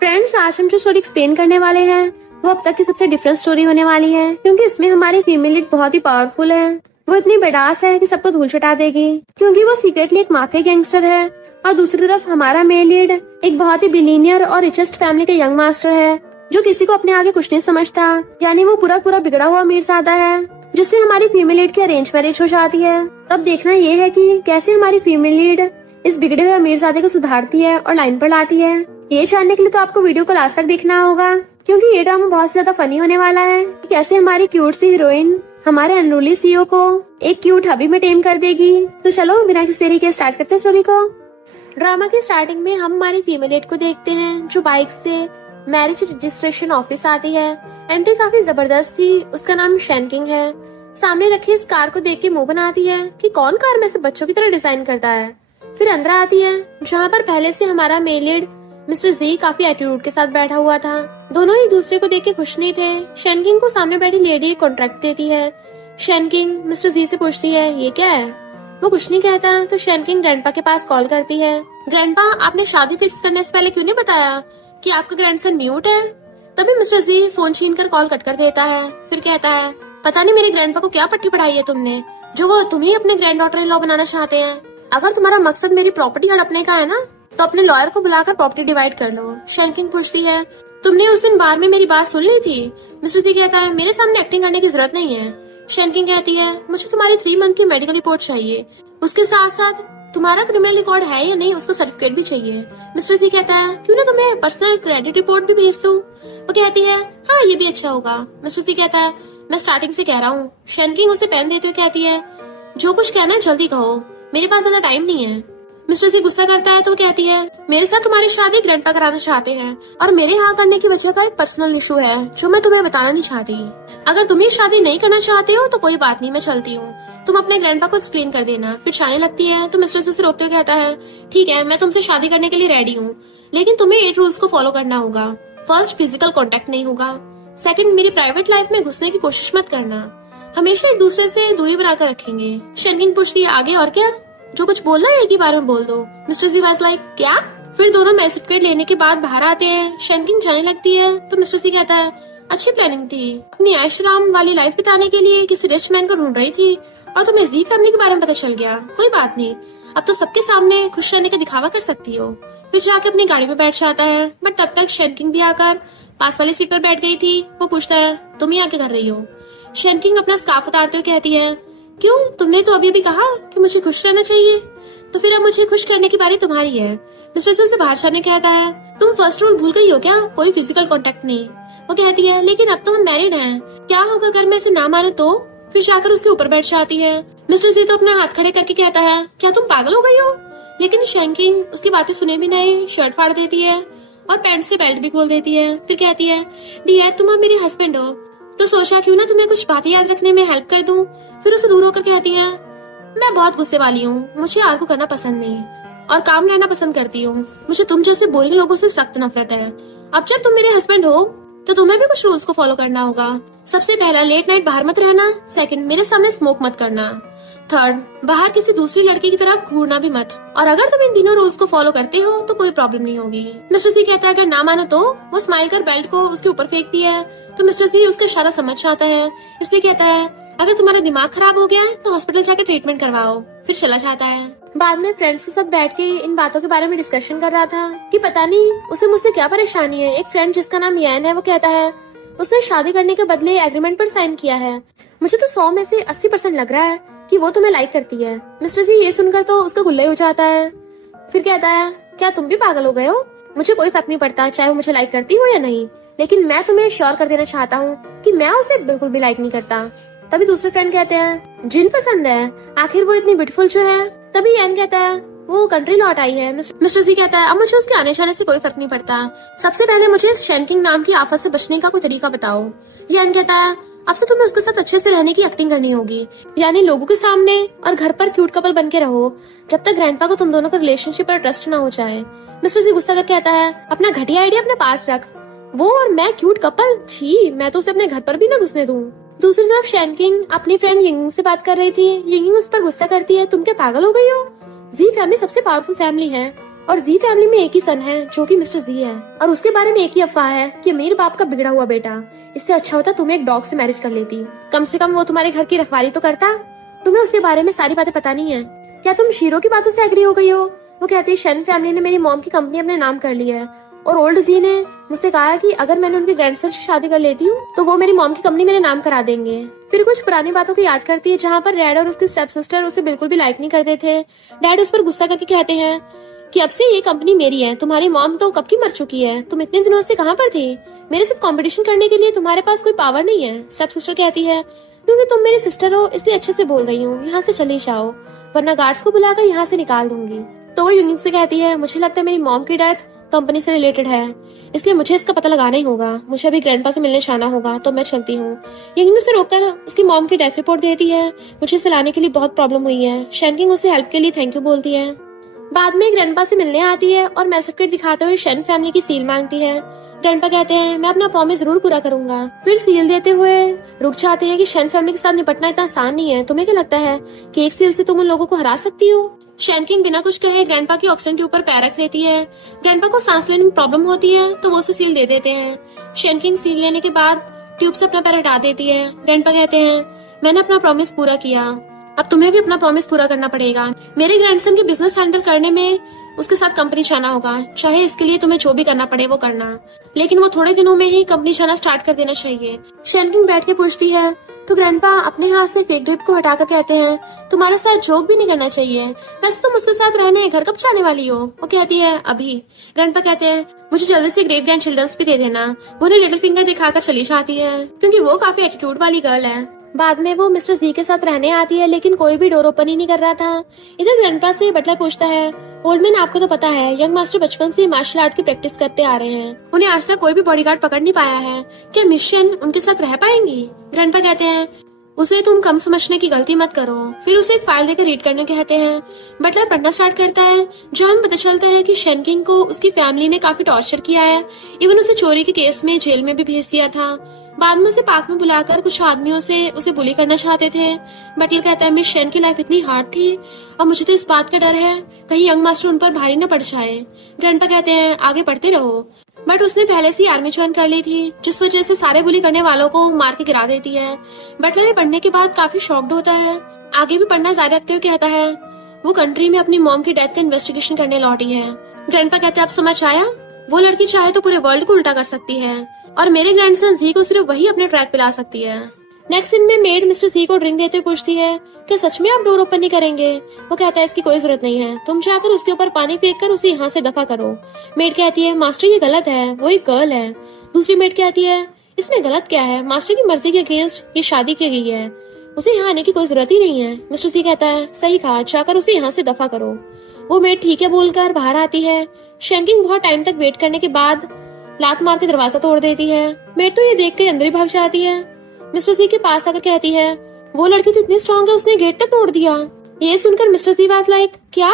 Friends, आज हम जो स्टोरी एक्सप्लेन करने वाले हैं वो अब तक की सबसे डिफरेंट स्टोरी होने वाली है, क्योंकि इसमें हमारी फीमेल लीड बहुत ही पावरफुल है। वो इतनी बड़ास है कि सबको धूल चटा देगी, क्योंकि वो सीक्रेटली एक माफिया गैंगस्टर है। और दूसरी तरफ हमारा मेल लीड एक बहुत ही बिलीनियर और रिचेस्ट फैमिली का यंग मास्टर है, जो किसी को अपने आगे कुछ नहीं समझता। यानी वो पूरा पूरा बिगड़ा हुआ अमीरजादा है, जिससे हमारी फीमेल लीड की अरेंज मैरिज हो जाती है। तब देखना ये है कि कैसे हमारी फीमेल लीड इस बिगड़े हुए अमीरजादे को सुधारती है और लाइन पर लाती है। ये जानने के लिए तो आपको वीडियो को लास्ट तक देखना होगा, क्योंकि ये ड्रामा बहुत ज्यादा फनी होने वाला है। कैसे हमारी क्यूट सी हीरोइन हमारे अनरूली सीईओ को एक क्यूट हबी में टेम कर देगी। तो चलो बिना किसी देरी के स्टार्ट करते हैं स्टोरी को। ड्रामा की स्टार्टिंग में हम हमारी फीमेल लीड को देखते हैं, जो बाइक से मैरिज रजिस्ट्रेशन ऑफिस आती है। एंट्री काफी जबरदस्त थी। उसका नाम शैनकिंग है। सामने रखी इस कार को देख के मुंह बनाती है कि कौन कार में से बच्चों की तरह डिजाइन करता है। फिर अंदर आती है, जहाँ पर पहले से हमारा मेल लीड मिस्टर जी काफी एटीट्यूड के साथ बैठा हुआ था। दोनों ही दूसरे को देख के खुश नहीं थे। शैनकिंग को सामने बैठी लेडी एक कॉन्ट्रैक्ट देती है। शैनकिंग मिस्टर जी से पूछती है ये क्या है। वो कुछ नहीं कहता तो शैनकिंग ग्रैंडपा के पास कॉल करती है। ग्रैंडपा, आपने शादी फिक्स करने से पहले क्यों नहीं बताया कि आपका ग्रैंडसन म्यूट है। तभी मिस्टर जी फोन छीन कर कॉल कट कर देता है। फिर कहता है पता नहीं मेरे ग्रैंडपा को क्या पट्टी पढ़ाई है तुमने, जो वो तुम ही अपने ग्रैंड डॉटर इन लॉ बनाना चाहते हैं। अगर तुम्हारा मकसद मेरी प्रॉपर्टी हड़पने का है ना, तो अपने लॉयर को बुलाकर प्रॉपर्टी डिवाइड कर लो। शैनकिंग पूछती है तुमने उस दिन बार में मेरी बात सुन ली थी। मिस्टर जी कहता है मेरे सामने एक्टिंग करने की जरूरत नहीं है। शैनकिंग कहती है मुझे तुम्हारी 3 मंथ की मेडिकल रिपोर्ट चाहिए, उसके साथ साथ तुम्हारा क्रिमिनल रिकॉर्ड है या नहीं उसका सर्टिफिकेट भी चाहिए। मिस्टर जी कहता है क्यों ना तुम्हें पर्सनल क्रेडिट रिपोर्ट भी भेज दूं। वो कहती है हाँ ये भी अच्छा होगा। मिस्टर जी कहता है मैं स्टार्टिंग से कह रहा हूँ। शैनकिंग उसे पेन देते हुए कहती है जो कुछ कहना है जल्दी कहो, मेरे पास ज्यादा टाइम नहीं है। मिस्टर जी गुस्सा करता है तो कहती है मेरे साथ तुम्हारी शादी ग्रैंडपा कराना चाहते हैं, और मेरे यहाँ करने की वजह का एक पर्सनल इशू है जो मैं तुम्हें बताना नहीं चाहती। अगर तुम ये शादी नहीं करना चाहते हो तो कोई बात नहीं, मैं चलती हूँ, तुम अपने ग्रैंडपा को एक्सप्लेन कर देना। फिर जाने लगती है तो मिस्टर जी उसे रोकते हुए कहता है ठीक है मैं तुमसे शादी करने के लिए रेडी हूँ, लेकिन तुम्हें 8 रूल्स को फॉलो करना होगा। फर्स्ट, फिजिकल कॉन्टेक्ट नहीं होगा। सेकंड, मेरी प्राइवेट लाइफ में घुसने की कोशिश मत करना। हमेशा एक दूसरे से दूरी बनाकर रखेंगे। शैनकिंग पूछती है आगे और क्या, जो कुछ बोलना है एक ही बार में बोल दो। मिस्टर जी वाज लाइक क्या। फिर दोनों मैरिज सर्टिफिकेट लेने के बाद बाहर आते हैं। शैनकिंग जाने लगती है तो मिस्टर जी कहता है अच्छी प्लानिंग थी, अपनी ऐशराम वाली लाइफ बिताने के लिए किसी रिच मैन को ढूंढ रही थी और तुम्हें जी फैमिली के बारे में पता चल गया। कोई बात नहीं, अब तो सबके सामने खुश रहने का दिखावा कर सकती हो। फिर जाकर अपनी गाड़ी में बैठ जाता है, बट तब तक शैनकिंग भी आकर पास वाली सीट पर बैठ गई थी। वो पूछता है तुम यहाँ क्या कर रही हो। शैनकिंग अपना स्कार्फ उतारते हुए कहती है क्यों, तुमने तो अभी कहा कि मुझे खुश रहना चाहिए, तो फिर अब मुझे खुश करने की बारी तुम्हारी है। मिस्टर जी उसे बाहर जाने कहता है तुम फर्स्ट रूल भूल गई हो क्या, कोई फिजिकल कांटेक्ट नहीं। वो कहती है लेकिन अब तो हम मैरिड हैं, क्या होगा अगर मैं इसे ना मानूं तो। फिर जाकर उसके ऊपर बैठ जाती है। मिस्टर जी तो अपना हाथ खड़े करके कहता है क्या तुम पागल हो गई हो। लेकिन शैनकिंग उसकी बातें सुने भी नहीं, शर्ट फाड़ देती है और पैंट से बेल्ट भी खोल देती है। फिर कहती है डियर तुम अब मेरे हस्बैंड हो, तो सोचा क्यों ना तुम्हें कुछ बातें याद रखने में हेल्प कर दूं। फिर उसे दूर होकर कहती है मैं बहुत गुस्से वाली हूँ, मुझे आर्गू करना पसंद नहीं और काम रहना पसंद करती हूँ। मुझे तुम जैसे बोरिंग लोगों से सख्त नफरत है। अब जब तुम मेरे हस्बैंड हो तो तुम्हें भी कुछ रूल्स को फॉलो करना होगा। सबसे पहला, लेट नाइट बाहर मत रहना। सेकंड, मेरे सामने स्मोक मत करना। थर्ड, बाहर किसी दूसरी लड़की की तरफ घूरना भी मत। और अगर तुम इन तीनों रूल्स को फॉलो करते हो तो कोई प्रॉब्लम नहीं होगी। मिस्टर जी कहता है अगर ना मानो तो। वो स्माइल कर बेल्ट को उसके ऊपर फेंकती है तो मिस्टर जी उसका इशारा समझ जाता है, इसलिए कहता है अगर तुम्हारा दिमाग खराब हो गया है तो हॉस्पिटल जाकर ट्रीटमेंट करवाओ। फिर चला जाता है। बाद में फ्रेंड्स के साथ बैठ के इन बातों के बारे में डिस्कशन कर रहा था कि पता नहीं उसे मुझसे क्या परेशानी है। एक फ्रेंड जिसका नाम यैन है वो कहता है उसने शादी करने के बदले एग्रीमेंट पर साइन किया है। मुझे तो 100 में से 80% लग रहा है कि वो तुम्हें लाइक करती है। मिस्टर जी ये सुनकर तो उसका गुल्ला ही हो जाता है। फिर कहता है क्या तुम भी पागल हो गए हो, मुझे कोई फर्क नहीं पड़ता चाहे वो मुझे लाइक करती हो या नहीं, लेकिन मैं तुम्हें श्योर कर देना चाहता हूँ कि मैं उसे बिल्कुल भी लाइक नहीं करता। तभी दूसरे फ्रेंड कहते हैं जिन पसंद है, आखिर वो इतनी ब्यूटीफुल जो है। तभी यैन कहता है वो कंट्री लौट आई है। मिस्टर जी कहता है अब मुझे उसके आने जाने से कोई फर्क नहीं पड़ता, सबसे पहले मुझे इस शैनकिंग नाम की आफत से बचने का कोई तरीका बताओ। यैन कहता है अब से तुम्हें उसके साथ अच्छे से रहने की एक्टिंग करनी होगी, यानी लोगों के सामने और घर पर क्यूट कपल बन के रहो जब तक ग्रैंडपा को तुम दोनों का रिलेशनशिप पर ट्रस्ट ना हो जाए। मिस्टर जी गुस्सा करके कहता है अपना घटिया आइडिया अपने पास रख, वो और मैं क्यूट कपल, छी मैं तो उसे अपने घर पर भी ना घुसने दूं। दूसरी तरफ शैनकिंग अपनी फ्रेंड यिंगिंग से बात कर रही थी। यिंगिंग उस पर गुस्सा करती है तुम क्या पागल हो गई हो, जी फैमिली सबसे पावरफुल फैमिली है और जी फैमिली में एक ही सन है जो कि मिस्टर जी है, और उसके बारे में एक ही अफवाह है कि मेरे बाप का बिगड़ा हुआ बेटा। इससे अच्छा होता तुम्हें एक डॉग से मैरिज कर लेती, कम से कम वो तुम्हारे घर की रखवाली तो करता। तुम्हें उसके बारे में सारी बातें पता नहीं है। क्या तुम शीरो की बातों से एग्री हो गई हो? वो कहती है शन फैमिली ने मेरी मॉम की कंपनी अपने नाम कर ली है, और ओल्ड जी ने मुझसे कहा कि अगर मैंने उनके ग्रैंडसन से शादी कर लेती हूँ तो वो मेरी मॉम की कंपनी मेरे नाम करा देंगे। फिर कुछ पुरानी बातों को याद करती है जहाँ पर डैड और उसकी स्टेप सिस्टर उसे बिल्कुल भी लाइक नहीं करते थे। डैड उस पर गुस्सा करके कहते हैं कि अब से ये कंपनी मेरी है, तुम्हारी मॉम तो कब की मर चुकी है, तुम इतने दिनों से कहाँ पर थी? मेरे साथ कंपटीशन करने के लिए तुम्हारे पास कोई पावर नहीं है। स्टेप सिस्टर कहती है क्योंकि तुम मेरी सिस्टर हो इसलिए अच्छे से बोल रही हूँ, यहाँ से चली जाओ वरना गार्ड्स को बुलाकर यहाँ से निकाल दूंगी। तो वो यूनिक से कहती है मुझे लगता है मेरी मॉम की डेथ कंपनी से रिलेटेड है, इसलिए मुझे इसका पता लगाना ही होगा। मुझे अभी ग्रैंडपा से मिलने जाना होगा, तो मैं चलती हूँ। यंग उसे रोककर उसकी मॉम की डेथ रिपोर्ट देती है। मुझे इसे लाने के लिए बहुत प्रॉब्लम हुई है। शैनकिंग उसे हेल्प के लिए थैंक यू बोलती है। बाद में ग्रैंडपा से मिलने आती है और मैल सर्टिफिकेट दिखाते हुए शन फैमिली की सील मांगती है। ग्रैंडपा कहते हैं मैं अपना प्रॉमिस जरूर पूरा करूंगा। फिर सील देते हुए रुक जाते हैं कि शन फैमिली के साथ निपटना इतना आसान नहीं है। तुम्हें क्या लगता है कि एक सील से तुम उन लोगों को हरा सकती हो? शैनकिंग बिना कुछ कहे ग्रैंडपा की ऑक्सीजन के ऊपर पैर रख लेती है। ग्रैंडपा को सांस लेने में प्रॉब्लम होती है तो वो उसे सील दे देते हैं। शैनकिंग सील लेने के बाद ट्यूब से अपना पैर हटा देती है। ग्रैंडपा कहते हैं मैंने अपना प्रॉमिस पूरा किया, अब तुम्हें भी अपना प्रॉमिस पूरा करना पड़ेगा। मेरे ग्रैंडसन के बिजनेस हैंडल करने में उसके साथ कंपनी जाना होगा, चाहे इसके लिए तुम्हें जो भी करना पड़े वो करना, लेकिन वो थोड़े दिनों में ही कंपनी जाना स्टार्ट कर देना चाहिए। शैनकिंग बैठ के पूछती है तो ग्रैंडपा अपने हाथ से फेक ड्रिप को हटाकर कहते हैं तुम्हारे साथ जोक भी नहीं करना चाहिए, वैसे तुम उसके साथ रहने घर कब जाने वाली हो? वो कहती है अभी। ग्रैंडपा कहते हैं मुझे जल्दी से ग्रेट ग्रैंड चिल्ड्रंस भी दे देना। वो उन्हें लिटिल फिंगर दिखाकर चली जाती है क्योंकि वो काफी एटीट्यूड वाली गर्ल है। बाद में वो मिस्टर जी के साथ रहने आती है लेकिन कोई भी डोर ओपन ही नहीं कर रहा था। इधर ग्रैंडपा से बटलर पूछता है ओल्ड मैन आपको तो पता है यंग मास्टर बचपन से मार्शल आर्ट की प्रैक्टिस करते आ रहे हैं, उन्हें आज तक कोई भी बॉडीगार्ड पकड़ नहीं पाया है, क्या मिशन उनके साथ रह पाएंगी? ग्रैंडपा कहते हैं उसे तुम कम समझने की गलती मत करो। फिर उसे एक फाइल देकर रीड करने कहते हैं। बटलर पढ़ना स्टार्ट करता है जहाँ हमें पता चलता है कि शैनकिंग को उसकी फैमिली ने काफी टॉर्चर किया है, इवन उसे चोरी के केस में जेल में भी भेज दिया था। बाद में उसे पार्क में बुलाकर कुछ आदमियों से उसे बुली करना चाहते थे। बटलर कहता है मिस शैन की लाइफ इतनी हार्ड थी और मुझे तो इस बात का डर है कहीं यंग मास्टर उन पर भारी न पड़ जाए। ग्रैंडपा कहते हैं आगे पढ़ते रहो, बट उसने पहले से ही आर्मी ज्वाइन कर ली थी जिस वजह से सारे बुली करने वालों को मार के गिरा देती है। बटलर ये पढ़ने के बाद काफी शॉक्ड होता है। आगे भी पढ़ना जारी रखते हुए कहता है वो कंट्री में अपनी मॉम की डेथ का इन्वेस्टिगेशन करने लौटी है। ग्रैंडपा कहते हैं अब समझ आया, वो लड़की चाहे तो पूरे वर्ल्ड को उल्टा कर सकती है और मेरे ग्रैंडसन जी को सिर्फ वही अपने ट्रैक पे ला सकती है। नेक्स्ट सीन में मेड मिस्टर जी को ड्रिंक देते पूछती है कि सच में आप डोर ओपन नहीं करेंगे? वो कहता है इसकी कोई जरूरत नहीं है, तुम जाकर उसके ऊपर पानी फेंक कर उसे यहाँ से दफा करो। मेड कहती है मास्टर ये गलत है, वो एक गर्ल है। दूसरी मेड कहती है इसमें गलत क्या है, मास्टर की मर्जी के अगेंस्ट ये शादी की गई है, उसे यहाँ आने की कोई जरूरत ही नहीं है। मिस्टर जी कहता है सही कहा, जाकर उसे यहाँ से दफा करो। वो मेड ठीक है बोलकर बाहर आती है। शैनकिंग बहुत टाइम तक वेट करने के बाद लात मार के दरवाजा तोड़ देती है। मेड तो ये देख कर अंदर ही भाग जाती है। मिस्टर जी के पास आकर कहती है वो लड़की तो इतनी स्ट्रांग है उसने गेट तक तोड़ दिया। ये सुनकर मिस्टर जी वाज लाइक क्या?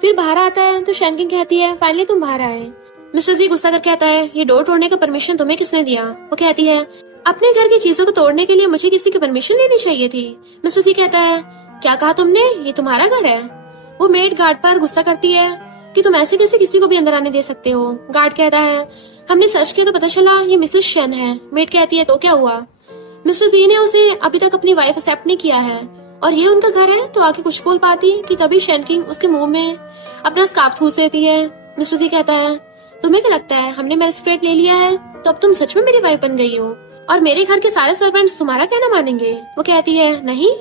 फिर बाहर आता है तो शैनकिंग कहती है फाइनली तुम बाहर आए। मिस्टर जी गुस्सा कर कहता है ये डोर तोड़ने का परमिशन तुम्हें किसने दिया? वो कहती है अपने घर की चीजों को तोड़ने के लिए मुझे किसी की परमिशन लेनी चाहिए थी। मिस्टर जी कहता है क्या कहा तुमने, ये तुम्हारा घर है? वो मेड गार्ड पर गुस्सा करती है कि तुम ऐसे कैसे किसी को भी अंदर आने दे सकते हो। गार्ड कहता है हमने सर्च किया तो पता चला ये मिसेस शन है। मेड कहती है तो क्या हुआ? मिस्टर जी ने उसे अभी तक अपनी वाइफ एक्सेप्ट नहीं किया है और ये उनका घर है, तो आके कुछ बोल पाती कि तभी शैनकिंग उसके मुंह में अपना स्कार्फ ठूस देती है। मिस्टर जी कहता है तुम्हें क्या लगता है हमने मैजिस्ट्रेट ले लिया है तो अब तुम सच में मेरी वाइफ बन गई हो और मेरे घर के सारे सर्वेंट्स तुम्हारा कहना मानेंगे? वो कहती है नहीं,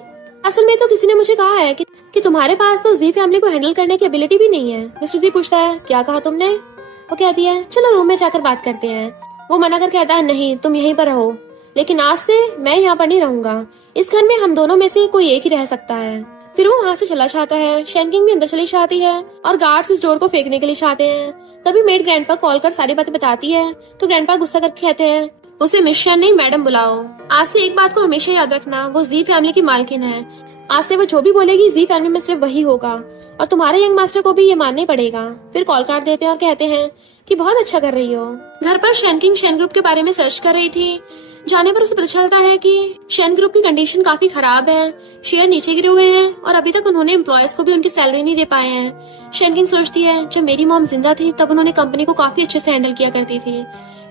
असल में तो किसी ने मुझे कहा है कि तुम्हारे पास तो जी फैमिली को हैंडल करने की एबिलिटी भी नहीं है। मिस्टर जी पूछता है क्या कहा तुमने? वो कहती है चलो रूम में जाकर बात करते हैं। वो मना कर कहता है नहीं तुम यहीं पर रहो, लेकिन आज से मैं यहाँ पर नहीं रहूंगा, इस घर में हम दोनों में से कोई एक ही रह सकता है। फिर वो वहाँ से चला जाता है। शैनकिंग भी अंदर चली जाती है और गार्ड्स इस डोर को फेंकने के लिए चाहते हैं। तभी मेड ग्रैंडपा कॉल कर सारी बातें बताती है तो ग्रैंडपा गुस्सा करके कहते हैं उसे मिशन नहीं मैडम बुलाओ। आज से एक बात को हमेशा याद रखना, वो जी फैमिली की मालकिन है। आज से वो जो भी बोलेगी जी फैमिली में सिर्फ वही होगा और तुम्हारे यंग मास्टर को भी ये मानना ही पड़ेगा। फिर कॉल काट देते हैं और कहते हैं कि बहुत अच्छा कर रही हो। घर पर शैनकिंग शैन ग्रुप के बारे में सर्च कर रही थी। जाने पर उसे पता चलता है कि शेन ग्रुप की कंडीशन काफी खराब है, शेयर नीचे गिरे हुए हैं और अभी तक उन्होंने एम्प्लॉयज को भी उनकी सैलरी नहीं दे पाए हैं। शेन किंग सोचती है जब मेरी मॉम जिंदा थी तब उन्होंने कंपनी को काफी अच्छे से हैंडल किया करती थी।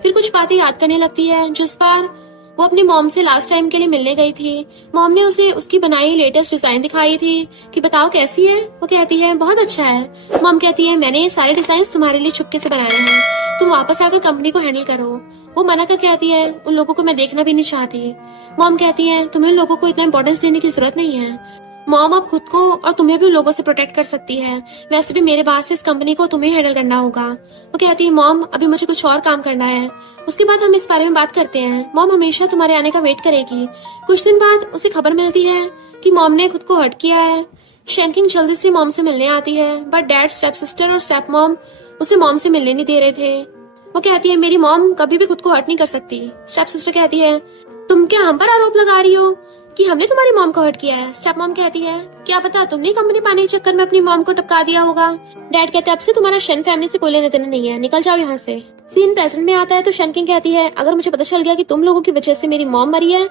फिर कुछ बातें याद करने लगती है जिस बार वो अपनी मॉम से लास्ट टाइम के लिए मिलने गई थी। मॉम ने उसे उसकी बनाई लेटेस्ट डिजाइन दिखाई थी कि बताओ कैसी है। वो कहती है बहुत अच्छा है। मॉम कहती है मैंने ये सारे डिजाइन तुम्हारे लिए चुपके से बनाए हैं, तुम वापस आकर कंपनी को हैंडल करो। वो मना कर कहती है उन लोगों को मैं देखना भी नहीं चाहती। मॉम कहती है तुम्हें उन लोगों को इतना इंपॉर्टेंस देने की जरूरत नहीं है। मॉम आप खुद को और तुम्हें भी उन लोगों से प्रोटेक्ट कर सकती है, वैसे भी मेरे पास से इस कंपनी को तुम्हें हैंडल करना होगा। वो कहती है मॉम अभी मुझे कुछ और काम करना है, उसके बाद हम इस बारे में बात करते हैं। मॉम हमेशा तुम्हारे आने का वेट करेगी। कुछ दिन बाद उसे खबर मिलती है कि मॉम ने खुद को हर्ट किया है। शेन किंग जल्दी से मॉम से मिलने आती है बट डैड, स्टेप सिस्टर और स्टेप मॉम उसे मॉम से मिलने नहीं दे रहे थे। वो कहती है मेरी मॉम कभी भी खुद को हर्ट नहीं कर सकती। स्टेप सिस्टर कहती है तुम क्या हम पर आरोप लगा रही हो कि हमने तुम्हारी मॉम को हर्ट किया है। स्टेप मॉम कहती है क्या पता तुमने कंपनी पाने के चक्कर में अपनी मॉम को टपका दिया होगा। डैड कहते हैं अब से तुम्हारा शेन फैमिली से कोई लेने देना नहीं है, निकल जाओ यहाँ से। सीन प्रेजेंट में आता है तो शेन किंग कहती है अगर मुझे पता चल गया कि तुम लोगों की वजह से मेरी मॉम मरी है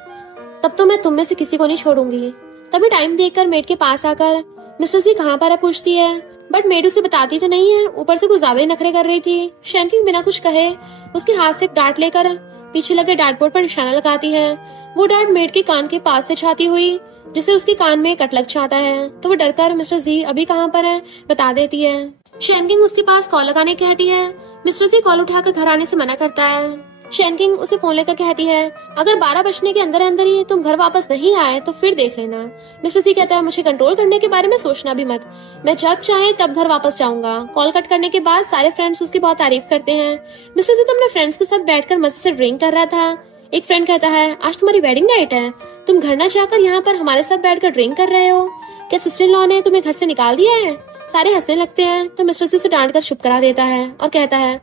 तब तो मैं तुम में से किसी को नहीं छोड़ूंगी। तभी टाइम देखकर मेड के पास आकर मिस्टर जी कहाँ पर है पूछती है बट मेड उसे बताती तो नहीं है, ऊपर से कुछ ज्यादा ही नखरे कर रही थी। शेन किंग बिना कुछ कहे उसके हाथ से डांट लेकर पीछे लगे डार्ट बोर्ड पर निशाना लगाती है। वो डार्ट मेड के कान के पास से छाती हुई जिसे उसके कान में कट लग जाता है तो वो डरकर मिस्टर जी अभी कहाँ पर है बता देती है। शेन किंग उसके पास कॉल लगाने कहती है। मिस्टर जी कॉल उठाकर घर आने से मना करता है। शेन किंग उसे फोन लेकर कहती है अगर 12 बजने के अंदर अंदर ही तुम घर वापस नहीं आए तो फिर देख लेना। मिस्टर जी कहता है मुझे कंट्रोल करने के बारे में सोचना भी मत, मैं जब चाहे तब घर वापस जाऊंगा। कॉल कट करने के बाद सारे फ्रेंड्स उसकी बहुत तारीफ करते हैं। मिस्टर जी तुमने फ्रेंड्स के साथ बैठकर मजे से ड्रिंक कर रहा था। एक फ्रेंड कहता है आज तुम्हारी वेडिंग नाइट है, तुम घर ना जाकर यहाँ पर हमारे साथ बैठकर ड्रिंक कर रहे हो, क्या सिस्टर इन लॉ ने तुम्हें घर से निकाल दिया है। सारे हंसने लगते हैं तो मिस्टर जी उसे डांट कर चुप करा देता है और कहता है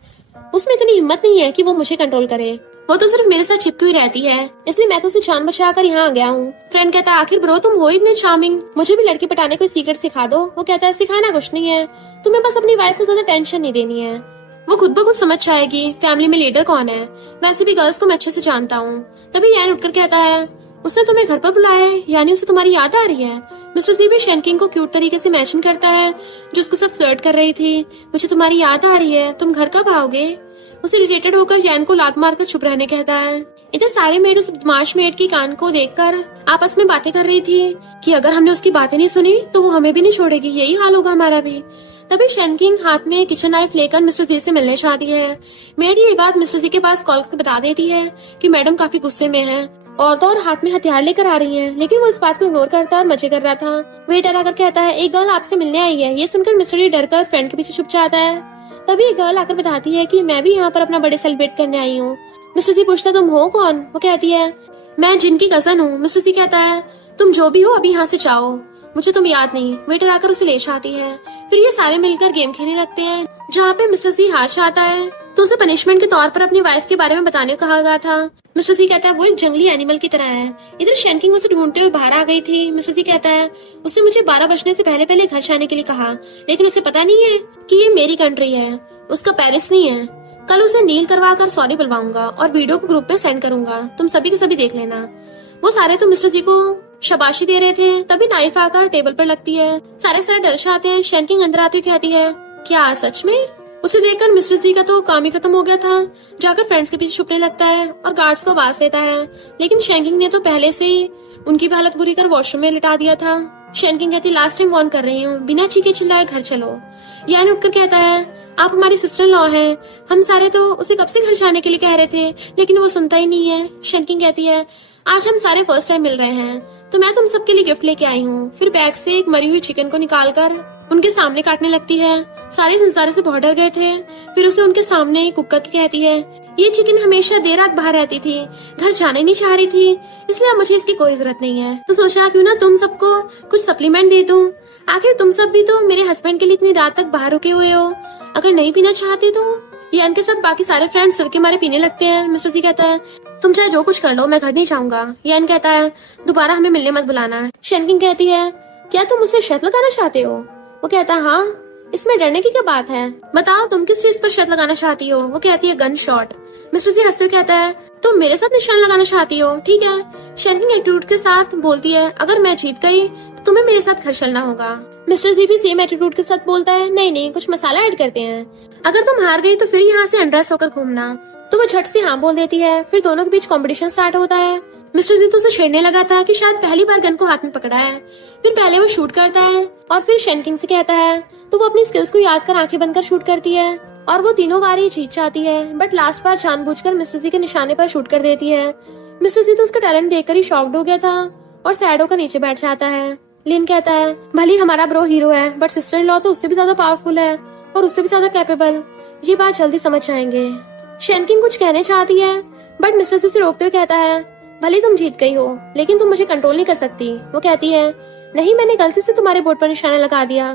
उसमें इतनी हिम्मत नहीं है कि वो मुझे कंट्रोल करे, वो तो सिर्फ मेरे साथ चिपकी हुई रहती है, इसलिए मैं तो उसे जान बचाकर यहाँ आ गया हूँ। फ्रेंड कहता है आखिर ब्रो तुम हो इतने चार्मिंग, मुझे भी लड़की पटाने कोई सीक्रेट सिखा दो। वो कहता है सिखाना कुछ नहीं है, तुम्हें बस अपनी वाइफ को ज्यादा टेंशन नहीं देनी है, वो खुद ब खुद समझ जाएगी फैमिली में लीडर कौन है, वैसे भी गर्ल्स को मैं अच्छे से जानता हूँ। तभी यान उठकर कहता है उसने तुम्हें घर पर बुलाया है, यानी उसे तुम्हारी याद आ रही है। मिस्टर जी भी शेन किंग को क्यूट तरीके से मेंशन करता है जो उसके साथ फ्लर्ट कर रही थी। मुझे तुम्हारी याद आ रही है, तुम घर कब आओगे। उसे इरिटेटेड होकर जैन को लात मारकर चुप रहने कहता है। इधर सारे मेड उस बदमाश मेड की कान को देखकर आपस में बातें कर रही थी कि अगर हमने उसकी बातें नहीं सुनी तो वो हमें भी नहीं छोड़ेगी, यही हाल होगा हमारा भी। तभी शेन किंग हाथ में किचन नाइफ लेकर मिस्टर जी से मिलने चाहती है। मेड ये बात मिस्टर जी के पास कॉल करके बता देती है कि मैडम काफी गुस्से में है और तो और हाथ में हथियार लेकर आ रही हैं, लेकिन वो इस बात को इग्नोर करता और मजे कर रहा था। वेटर आकर कहता है एक गर्ल आपसे मिलने आई है। ये सुनकर मिस्टर जी डरकर फ्रेंड के पीछे छुप जाता है। तभी एक गर्ल आकर बताती है कि मैं भी यहाँ पर अपना बर्थडे सेलिब्रेट करने आई हूँ। मिस्टर जी पूछता तुम हो कौन। वो कहती है मैं जिनकी कजन हूँ। मिस्टर जी कहता है तुम जो भी हो अभी यहाँ से जाओ, मुझे तुम याद नहीं। वेटर आकर उसे ले जाती है। फिर ये सारे मिलकर गेम खेलने लगते हैं जहाँ पे मिस्टर जी हार जाता है तो उसे पनिशमेंट के तौर पर अपनी वाइफ के बारे में बताने को कहा गया था। मिस्टर जी कहता है वो एक जंगली एनिमल की तरह है। इधर शेन किंग उसे ढूंढते हुए बाहर आ गई थी। मिस्टर जी कहता है उसने मुझे 12 बजने से पहले पहले घर जाने के लिए कहा, लेकिन उसे पता नहीं है कि ये मेरी कंट्री है, उसका पेरिस नहीं है। कल उसे नील करवा कर सॉरी बुलवाऊंगा और वीडियो को ग्रुप पे सेंड करूंगा, तुम सभी के सभी देख लेना। वो सारे तो मिस्टर जी को शाबाशी दे रहे थे। तभी नाइफ आकर टेबल पर लगती है। सारे डर जाते हैं। शेन किंग अंदर आती हुई कहती है क्या सच में। उसे देखकर मिस्टर जी का तो काम ही खत्म हो गया था। जाकर फ्रेंड्स के पीछे छुपने लगता है और गार्ड्स को आवाज देता है, लेकिन शेन किंग ने तो पहले से ही उनकी भी हालत बुरी कर वॉशरूम में लिटा दिया था। शेन किंग कहती लास्ट टाइम वार्न कर रही हूँ, बिना चीखे चिल्लाए घर चलो। यान उठकर कहता है आप हमारी सिस्टर लॉ हैं, हम सारे तो उसे कब से घर जाने के लिए कह रहे थे, लेकिन वो सुनता ही नहीं है। शेन किंग कहती है आज हम सारे फर्स्ट टाइम मिल रहे हैं तो मैं तुम सबके लिए गिफ्ट लेके आई हूँ। फिर बैग से एक मरी हुई चिकन को निकालकर उनके सामने काटने लगती है। सारे संसार से बहुत डर गए थे। फिर उसे उनके सामने कुक्का की कहती है ये चिकन हमेशा देर रात बाहर रहती थी, घर जाने नहीं चाह रही थी, इसलिए मुझे इसकी कोई जरूरत नहीं है, तो सोचा क्यों ना तुम सबको कुछ सप्लीमेंट दे दूं। आखिर तुम सब भी तो मेरे हस्बैंड के लिए इतनी रात तक बाहर रुके हुए हो, अगर नहीं पीना चाहते तो। यान के साथ बाकी सारे फ्रेंड्स सिर के मारे पीने लगते हैं। मिस्टर जी कहता है तुम चाहे जो कुछ कर लो, मैं घर नहीं जाऊंगा। यान कहता है दोबारा हमें मिलने मत बुलाना। शेन किंग कहती है क्या तुम मुझसे शर्त लगाना चाहते हो। वो कहता है हाँ, इसमें डरने की क्या बात है? बताओ तुम किस चीज पर शर्त लगाना चाहती हो? वो कहती है गन शॉट। मिस्टर जी हंसते हुए कहता है तुम मेरे साथ निशान लगाना चाहती हो, ठीक है। शैनकिंग एटीट्यूड के साथ बोलती है अगर मैं जीत गई तो तुम्हें मेरे साथ घर चलना होगा। मिस्टर जी भी सेम एटीट्यूड के साथ बोलता है नहीं नहीं, कुछ मसाला ऐड करते हैं। अगर तुम हार गई तो फिर यहाँ से अनड्रेस होकर घूमना। तो वो झट से हाँ बोल देती है। फिर दोनों के बीच कंपटीशन स्टार्ट होता है। मिस्टर जी तो उसे छेड़ने लगा था कि शायद पहली बार गन को हाथ में पकड़ा है। फिर पहले वो शूट करता है और फिर शैनकिंग से कहता है तो वो अपनी स्किल्स को याद कर आंखें बंद कर शूट करती है और वो तीनों बार ही जीत जाती है। बट लास्ट बार जानबूझकर मिस्टर जी के निशाने पर शूट कर देती है। मिस्टर जी तो उसका टैलेंट देखकर ही शॉक्ड हो गया था और सैड होकर नीचे बैठ जाता है। लिन कहता है भले हमारा ब्रो हीरो है बट सिस्टर इन लॉ तो उससे भी ज्यादा पावरफुल है और उससे भी ज्यादा कैपेबल। ये बात जल्दी समझ जाएंगे। शैनकिंग कुछ कहने चाहती है बट मिस्टर जी से रोकते हुए कहता है भले तुम जीत गई हो लेकिन तुम मुझे कंट्रोल नहीं कर सकती। वो कहती है नहीं, मैंने गलती से तुम्हारे बोर्ड पर निशाना लगा दिया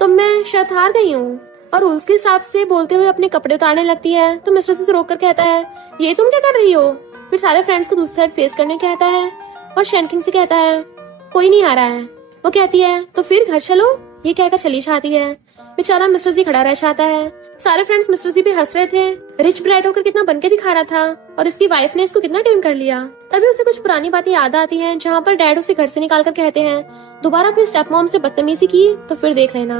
तो मैं शर्त हार गई हूँ। और रूल्स के हिसाब से बोलते हुए अपने कपड़े उतारने लगती है। तो मिस्टर से रोक कर कहता है ये तुम क्या कर रही हो? फिर सारे फ्रेंड्स को दूसरी साइड फेस करने कहता है और शैनकिंग से कहता है कोई नहीं आ रहा है। वो कहती है तो फिर घर चलो। ये कहकर चली जाती है। बेचारा मिस्टर जी खड़ा रह जाता है। सारे फ्रेंड्स मिस्टर जी पे हंस रहे थे। रिच ब्राइड होकर कितना बनके दिखा रहा था और इसकी वाइफ ने इसको कितना टेम कर लिया। तभी उसे कुछ पुरानी बातें याद आती हैं जहाँ पर डैड उसे घर से निकाल कर कहते हैं दोबारा अपनी स्टेप मॉम से बदतमीजी की तो फिर देख लेना।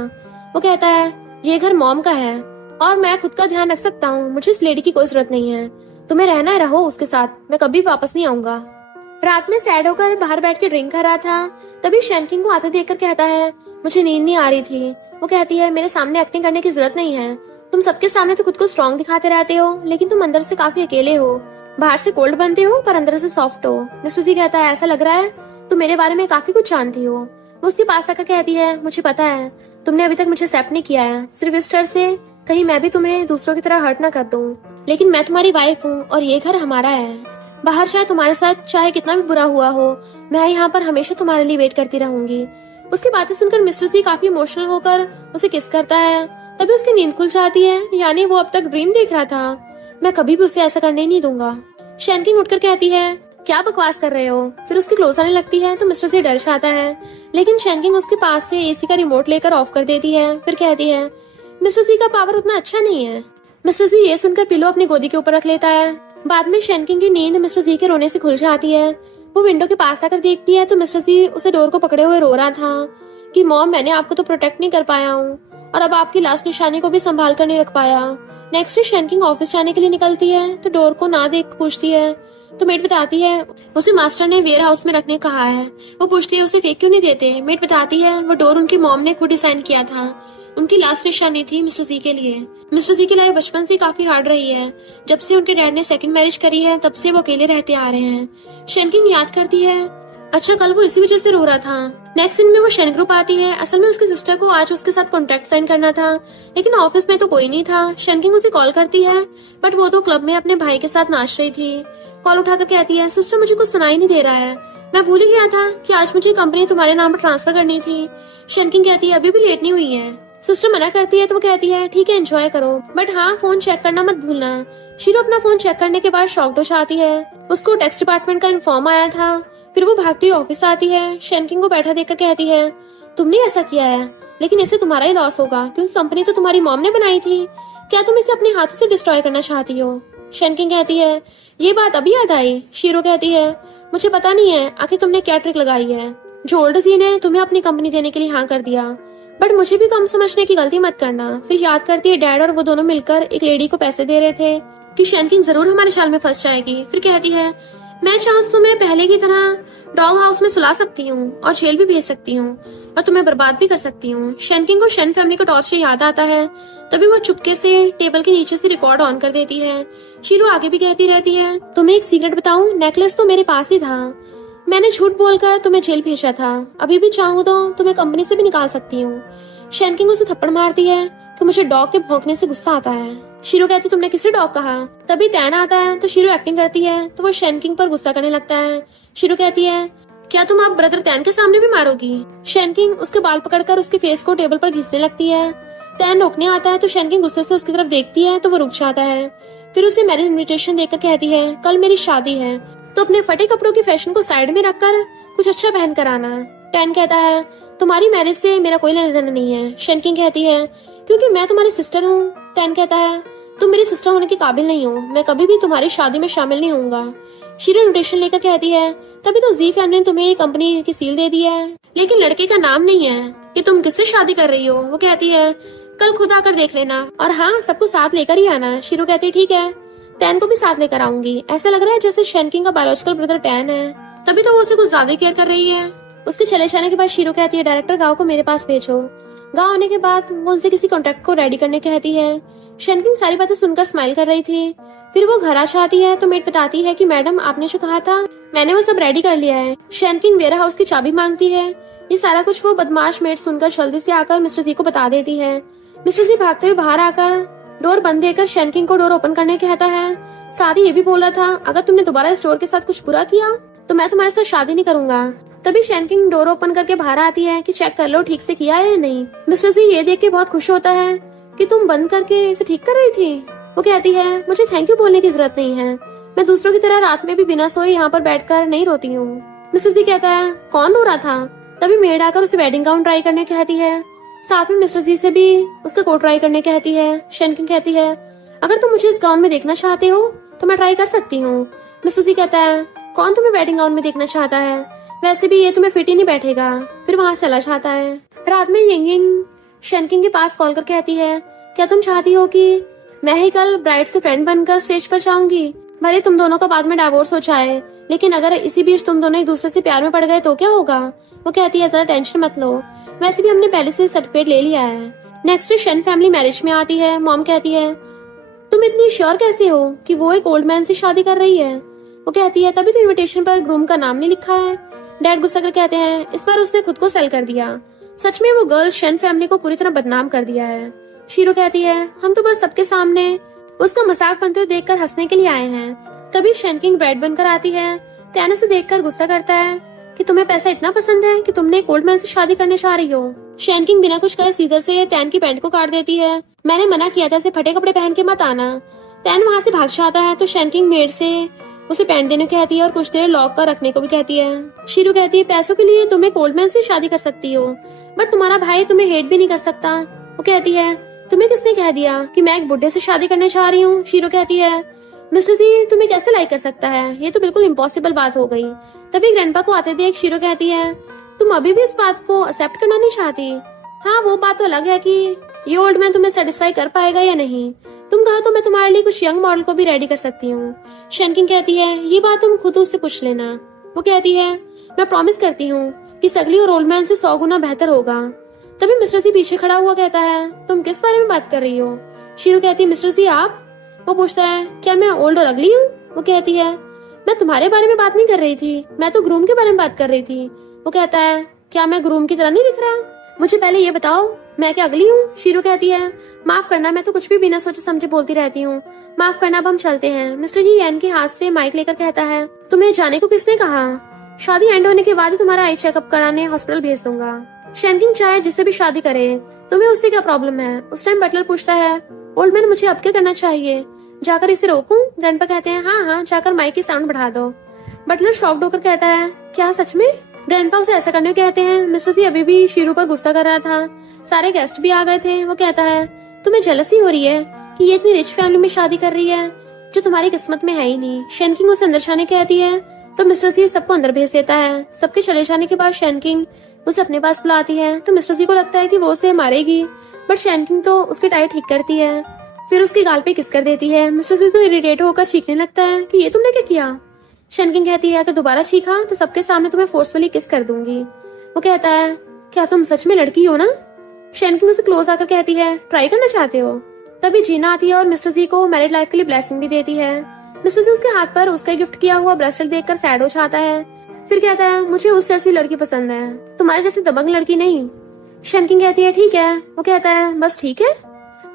वो कहता है ये घर मॉम का है और मैं खुद का ध्यान रख सकता हूँ, मुझे इस लेडी की कोई जरूरत नहीं है। तुम्हें रहना है रहो उसके साथ, मैं कभी वापस नहीं आऊंगा। रात में सैड होकर बाहर बैठ के ड्रिंक कर रहा था। तभी शैनकिंग को आते देखकर कहता है मुझे नींद नहीं आ रही थी। वो कहती है मेरे सामने एक्टिंग करने की जरूरत नहीं है। तुम सबके सामने तो खुद को स्ट्रॉन्ग दिखाते रहते हो लेकिन तुम अंदर से काफी अकेले हो। बाहर से कोल्ड बनते हो पर अंदर से सॉफ्ट हो। मिस्टर जी कहता है ऐसा लग रहा है तुम मेरे बारे में काफी कुछ जानती हो। वो उसके पास आकर कहती है मुझे पता है तुमने अभी तक मुझे एक्सेप्ट नहीं किया है, सिर्फ इस डर से कहीं मैं भी तुम्हें दूसरों की तरह हर्ट ना कर दूं। लेकिन मैं तुम्हारी वाइफ हूँ और ये घर हमारा है। बाहर शायद तुम्हारे साथ चाहे कितना भी बुरा हुआ हो, मैं यहाँ पर हमेशा तुम्हारे लिए वेट करती रहूंगी। उसकी बातें सुनकर मिस्टर जी काफी इमोशनल होकर उसे किस करता है। तभी उसकी नींद खुल जाती है, यानी वो अब तक ड्रीम देख रहा था। मैं कभी भी उसे ऐसा करने नहीं दूंगा। शैनकिंग उठकर कहती है क्या बकवास कर रहे हो? फिर उसकी क्लोज आने लगती है तो मिस्टर जी डर जाता है। लेकिन शैनकिंग उसके पास से एसी का रिमोट लेकर ऑफ कर देती है। फिर कहती है मिस्टर जी का पावर उतना अच्छा नहीं है। मिस्टर जी ये सुनकर पिलो अपनी गोदी के ऊपर रख लेता है। बाद में शैनकिंग की नींद मिस्टर जी के रोने से खुल जाती है। वो विंडो के पास आकर देखती है तो मिस्टर जी उसे डोर को पकड़े हुए रो रहा था कि मॉम मैंने आपको तो प्रोटेक्ट नहीं कर पाया हूँ और अब आपकी लास्ट निशानी को भी संभाल कर नहीं रख पाया। नेक्स्ट डे शैनकिंग ऑफिस जाने के लिए निकलती है तो डोर को ना देख पूछती है तो मेट बताती है उसे मास्टर ने वेयर हाउस में रखने कहा है। वो पूछती है उसे फेंक क्यों नहीं देते? मेट बताती है वो डोर उनकी मॉम ने खुद डिजाइन किया था, उनकी लास्ट निशानी थी मिस्टर जी के लिए। मिस्टर जी की लाइफ बचपन से काफी हार्ड रही है। जब से उनके डैड ने सेकंड मैरिज करी है तब से वो अकेले रहते आ रहे हैं। शैनकिंग याद करती है अच्छा कल वो इसी वजह से रो रहा था। नेक्स्ट सीन में वो शेन ग्रुप आती है। असल में उसकी सिस्टर को आज उसके साथ कॉन्ट्रैक्ट साइन करना था लेकिन ऑफिस में तो कोई नहीं था। शैनकिंग उसे कॉल करती है बट वो तो क्लब में अपने भाई के साथ नाच रही थी। कॉल उठाकर कहती है सिस्टर मुझे कुछ सुनाई नहीं दे रहा है, मैं भूल ही गया था कि आज मुझे कंपनी तुम्हारे नाम पर ट्रांसफर करनी थी। शैनकिंग कहती है अभी भी लेट नहीं हुई है। सिस्टर मना करती है तो वो कहती है ठीक है एंजॉय करो बट हाँ फोन चेक करना मत भूलना। शीरो अपना फोन चेक करने के बाद शॉक्ड हो जाती है। उसको टैक्स डिपार्टमेंट का इन्फॉर्म आया था। फिर वो भागती हुई ऑफिस आती है। शैनकिंग को बैठा देखकर कहती है तुमने ऐसा किया है लेकिन इससे तुम्हारा ही लॉस होगा क्योंकि कंपनी तो तुम्हारी मॉम ने बनाई थी। क्या तुम इसे अपने हाथों से डिस्ट्रॉय करना चाहती हो? शैनकिंग कहती है ये बात अभी याद आई। शीरो कहती है मुझे पता नहीं है आखिर तुमने क्या ट्रिक लगाई है जो ओल्ड जी ने तुम्हें अपनी कंपनी देने के लिए हाँ कर दिया, बट मुझे भी कम समझने की गलती मत करना। फिर याद करती है डैड और वो दोनों मिलकर एक लेडी को पैसे दे रहे थे कि शैनकिंग जरूर हमारे जाल में फंस जाएगी। फिर कहती है मैं चाहूँ तो तुम्हें पहले की तरह डॉग हाउस में सुला सकती हूँ और जेल भी भेज सकती हूँ और तुम्हें बर्बाद भी कर सकती हूँ। शैनकिंग को शेन फैमिली का टॉर्चर याद आता है। तभी वो चुपके से टेबल के नीचे से रिकॉर्ड ऑन कर देती है। शीरो आगे भी कहती रहती है तुम्हें एक सीक्रेट बताऊं, नेकलेस तो मेरे पास ही था, मैंने झूठ बोलकर तुम्हें जेल भेजा था, अभी भी चाहूँ तो तुम्हें कंपनी से भी निकाल सकती हूँ। शैनकिंग उसे थप्पड़ मारती है तो मुझे डॉग के भौंकने से गुस्सा आता है। शीरो कहती तुमने किसे डॉग कहा? तभी तैन आता है तो शीरो एक्टिंग करती है तो वो शैनकिंग पर गुस्सा करने लगता है। शीरो कहती है क्या तुम आप ब्रदर तैन के सामने भी मारोगी? शैनकिंग उसके बाल पकड़कर उसके फेस को टेबल पर घिसने लगती है। तैन रोकने आता है तो शैनकिंग गुस्से से उसकी तरफ देखती है तो वो रुक जाता है। फिर उसे मैरिज इन्विटेशन देकर कहती है कल मेरी शादी है तो अपने फटे कपड़ों की फैशन को साइड में रखकर कुछ अच्छा पहन कर आना। टैन कहता है तुम्हारी मैरिज से मेरा कोई लेना देना नहीं है। शेनकिंग कहती है क्योंकि मैं तुम्हारी सिस्टर हूँ। टैन कहता है तुम मेरी सिस्टर होने के काबिल नहीं हो, मैं कभी भी तुम्हारी शादी में शामिल नहीं होऊंगा। शीरो इन्विटेशन लेकर कहती है तभी तो जी फैमिली ने तुम्हें ये कंपनी की सील दे दी है, लेकिन लड़के का नाम नहीं है कि तुम किससे शादी कर रही हो। वो कहती है कल खुद आकर देख लेना, और हाँ सबको साथ लेकर ही आना। शीरो कहती है ठीक है, टैन को भी साथ लेकर आऊंगी। ऐसा लग रहा है जैसे शेनकिंग का बायोलॉजिकल ब्रदर टैन है, तभी तो वो उसे कुछ ज्यादा केयर कर रही है। उसके चले जाने के बाद शीरो कहती है डायरेक्टर गाँव को मेरे पास भेजो। गाँव आने के बाद वो उनसे किसी कॉन्ट्रैक्ट को रेडी करने कहती है। शेनकिंग सारी बातें सुनकर स्माइल कर रही थी। फिर वो घर आ जाती है तो मेट बताती है कि मैडम आपने जो कहा था मैंने वो सब रेडी कर लिया है। शेनकिंग वेयर हाउस की चाबी मांगती है। ये सारा कुछ वो बदमाश मेट सुनकर जल्दी से आकर मिस्टर जी को बता देती है। मिस्टर जी भागते हुए बाहर आकर डोर बंद देकर शेनकिंग को डोर ओपन करने कहता है। साथ ही ये भी बोल रहा था अगर तुमने दोबारा इस डोर के साथ कुछ बुरा किया तो मैं तुम्हारे साथ शादी नहीं करूंगा। तभी शेनकिंग डोर ओपन करके बाहर आती है कि चेक कर लो ठीक से किया है या नहीं। मिस्टर जी ये देख के बहुत खुश होता है कि तुम बंद करके इसे ठीक कर रही थी। वो कहती है मुझे थैंक यू बोलने की जरूरत नहीं है, मैं दूसरों की तरह रात में भी बिना सोए यहाँ पर बैठकर नहीं रोती हूँ। मिस्टर जी कहता है कौन रो रहा था। तभी मेड आकर उसे वेडिंग गाउन ट्राई करने कहती है। साथ में मिस्टर जी से भी उसका कोट ट्राई करने कहती है। शेनकिंग कहती है अगर तुम मुझे इस गाउन में देखना चाहते हो तो मैं ट्राई कर सकती हूँ। मिस्टर जी कहता है कौन तुम्हें वेडिंग गाउन में देखना चाहता है, वैसे भी ये तुम्हें फिट ही नहीं बैठेगा। फिर वहाँ चला जाता है। रात में यिंग शेनकिंग के पास कॉल कर कहती है क्या तुम चाहती हो कि मैं ही कल ब्राइड से फ्रेंड बनकर स्टेज पर जाऊंगी। भले तुम दोनों का बाद में डाइवोर्स हो जाए, लेकिन अगर इसी बीच तुम दोनों एक दूसरे से प्यार में पड़ गए तो क्या होगा। वो कहती है ज्यादा टेंशन मत लो, वैसे भी हमने पहले से सर्टिफिकेट ले लिया है। नेक्स्ट डे शन फैमिली मैरिज में आती है। मॉम कहती है तुम इतनी श्योर कैसे हो कि वो एक ओल्ड मैन से शादी कर रही है। वो कहती है तभी तो इनविटेशन पर ग्रूम का नाम नहीं लिखा है। डैड गुस्सा कर कहते हैं इस बार उसने खुद को सेल कर दिया। सच में वो गर्ल शन फैमिली को पूरी तरह बदनाम कर दिया है। शीरो कहती है हम तो बस सबके सामने उसका मजाक बनते हुए देखकर हंसने के लिए आए हैं। तभी शेनकिंग ब्राइड बनकर आती है। टैन उसे देखकर गुस्सा करता है कि तुम्हें पैसा इतना पसंद है कि तुमने एक ओल्ड मैन से शादी करने जा रही हो। शेनकिंग बिना कुछ कहे सीजर से टैन की पैंट को काट देती है। मैंने मना किया था इसे फटे कपड़े पहन के मत आना। टैन वहाँ से भाग जाता है तो शेनकिंग मेड से उसे पैंट देने कहती है और कुछ देर लॉक कर रखने को भी कहती है। शीरू कहती है पैसों के लिए तुम एक ओल्ड मैन से शादी कर सकती हो, बट तुम्हारा भाई तुम्हें हेट भी नहीं कर सकता। वो कहती है तुम्हें किसने कह दिया कि मैं एक बुड्ढे से शादी करने जा रही हूँ। शीरो कहती है मिस्टर जी तुम्हें कैसे लाइक कर सकता है, ये तो बिल्कुल इम्पॉसिबल बात हो गई। तभी ग्रैंडपा को आते देख शीरो कहती है तुम अभी भी इस बात को एक्सेप्ट करना नहीं चाहती। हाँ वो बात तो अलग है कि ये ओल्ड मैन तुम्हें सेटिस्फाई कर पाएगा या नहीं। तुम कहा तो मैं तुम्हारे लिए कुछ यंग मॉडल को भी रेडी कर सकती हूँ। शेनकिंग कहती है ये बात तुम खुद उससे पूछ लेना। वो कहती है मैं प्रॉमिस करती हूँ कि सगली और ओल्ड मैन से 100 गुना बेहतर होगा। तभी मिस्टर जी पीछे खड़ा हुआ कहता है तुम किस बारे में बात कर रही हो। शीरू कहती है मिस्टर जी आप। वो पूछता है क्या मैं ओल्ड और अगली हूँ। वो कहती है मैं तुम्हारे बारे में बात नहीं कर रही थी, मैं तो ग्रूम के बारे में बात कर रही थी। वो कहता है क्या मैं ग्रूम की तरह नहीं दिख रहा, मुझे पहले ये बताओ मैं क्या अगली हूँ। शीरू कहती है माफ करना मैं तो कुछ भी बिना सोचे समझे बोलती रहती हूँ, माफ करना अब हम चलते हैं। मिस्टर जी एन के हाथ से माइक लेकर कहता है तुम्हें जाने को किसने कहा, शादी एंड होने के बाद ही तुम्हारा आई चेकअप कराने हॉस्पिटल भेज दूंगा। शेनकिंग चाहे जिससे भी शादी करे, तुम्हें उससे क्या प्रॉब्लम है। उस टाइम बटलर पूछता है ओल्ड मैन मुझे अब क्या करना चाहिए, जाकर इसे रोकूं। ग्रैंडपा कहते हैं हाँ जाकर माइक की साउंड बढ़ा दो। बटलर शॉक्ड होकर कहता है क्या सच में। ग्रैंडपा उसे ऐसा करने को कहते हैं। मिस्टर जी अभी भी शीरू पर गुस्सा कर रहा था, सारे गेस्ट भी आ गए थे। वो कहता है तुम्हें जेलसी हो रही है कि ये इतनी रिच फैमिली में शादी कर रही है जो तुम्हारी किस्मत में है ही नहीं। शेनकिंग उसे अंदर जाने कहती है तो मिस्टर जी सबको अंदर भेज देता है। सबके चले जाने के बाद शेनकिंग उसे अपने पास बुलाती है तो मिस्टर जी को लगता है कि वो उसे मारेगी, बट शेनकिंग तो उसकी टाई ठीक करती है, फिर उसकी गाल पे किस कर देती है। मिस्टर जी तो इरिटेट होकर चीखने लगता है कि ये तुमने क्या किया। शेनकिंग कहती है अगर दोबारा चीखा तो सबके सामने तुम्हें फोर्सफुली किस कर दूंगी। वो कहता है क्या तुम सच में लड़की हो ना। शेनकिंग उसे क्लोज आकर कहती है ट्राई करना चाहते हो। तभी जीना आती है और मिस्टर जी को मैरिड लाइफ के लिए ब्लेसिंग भी देती है। मिस्टर जी उसके हाथ पर उसका गिफ्ट किया हुआ ब्रेसलेट देखकर सैड हो जाता है, फिर कहता है मुझे उस जैसी लड़की पसंद है, तुम्हारे जैसी दबंग लड़की नहीं। शेनकिंग कहती है ठीक है। वो कहता है बस ठीक है,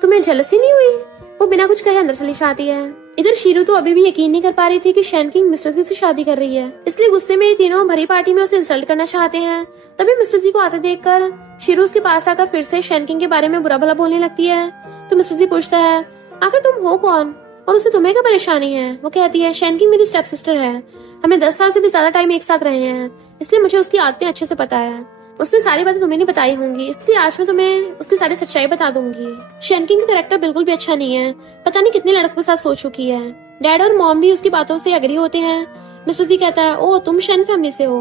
तुम्हें जेलसी नहीं हुई। वो बिना कुछ कहे अंदर चली जाती है। इधर शीरू तो अभी भी यकीन नहीं कर पा रही थी कि शेनकिंग मिस्टर जी से शादी कर रही है, इसलिए गुस्से में ये तीनों भरी पार्टी में उसे इंसल्ट करना चाहते हैं। तभी मिस्टर जी को आते देखकर शीरू उसके पास आकर फिर से शेनकिंग के बारे में बुरा भला बोलने लगती है। तो मिस्टर जी पूछता है आखिर तुम हो कौन और उसे तुम्हें क्या परेशानी है? वो कहती है शैनकिंग मेरी स्टेप सिस्टर है, हमने 10 साल से भी ज्यादा टाइम एक साथ रहे हैं, इसलिए मुझे उसकी आदतें अच्छे से पता है। उसने सारी बातें तुम्हें नहीं बताई होंगी, इसलिए आज मैं तुम्हें उसकी सारी सच्चाई बता दूंगी। शैनकिंग का कैरेक्टर बिल्कुल भी अच्छा नहीं है, पता नहीं कितने लड़कों के साथ सो चुकी है। डैड और मॉम भी उसकी बातों से एग्री होते हैं। मिस्टर जी कहता है ओह तुम शैन फैमिली से हो,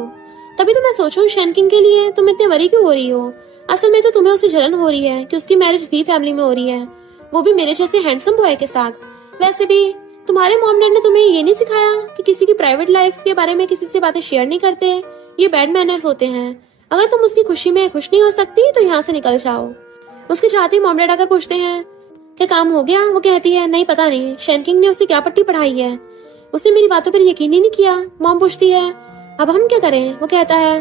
तभी तो मैं सोचूं शैनकिंग के लिए तुम इतने वरी क्यों हो रही हो। असल में तो तुम्हें उससे जलन हो रही है कि उसकी मैरिज दी फैमिली में हो रही है, वो भी मेरे जैसे हैंडसम बॉय के साथ। वैसे भी तुम्हारे मॉम डैड ने तुम्हें ये नहीं सिखाया कि किसी की प्राइवेट लाइफ के बारे में किसी से बातें शेयर नहीं करते, ये बैड मैनर्स होते हैं। अगर तुम उसकी खुशी में खुश नहीं हो सकती तो यहाँ से निकल जाओ। उसके साथ ही मॉम डैड आकर पूछते हैं क्या काम हो गया? वो कहती है नहीं पता नहीं, शैनकिंग ने उससे क्या पट्टी पढ़ाई है, उसने मेरी बातों पर यकीन ही नहीं किया। मॉम पूछती है अब हम क्या करें? वो कहता है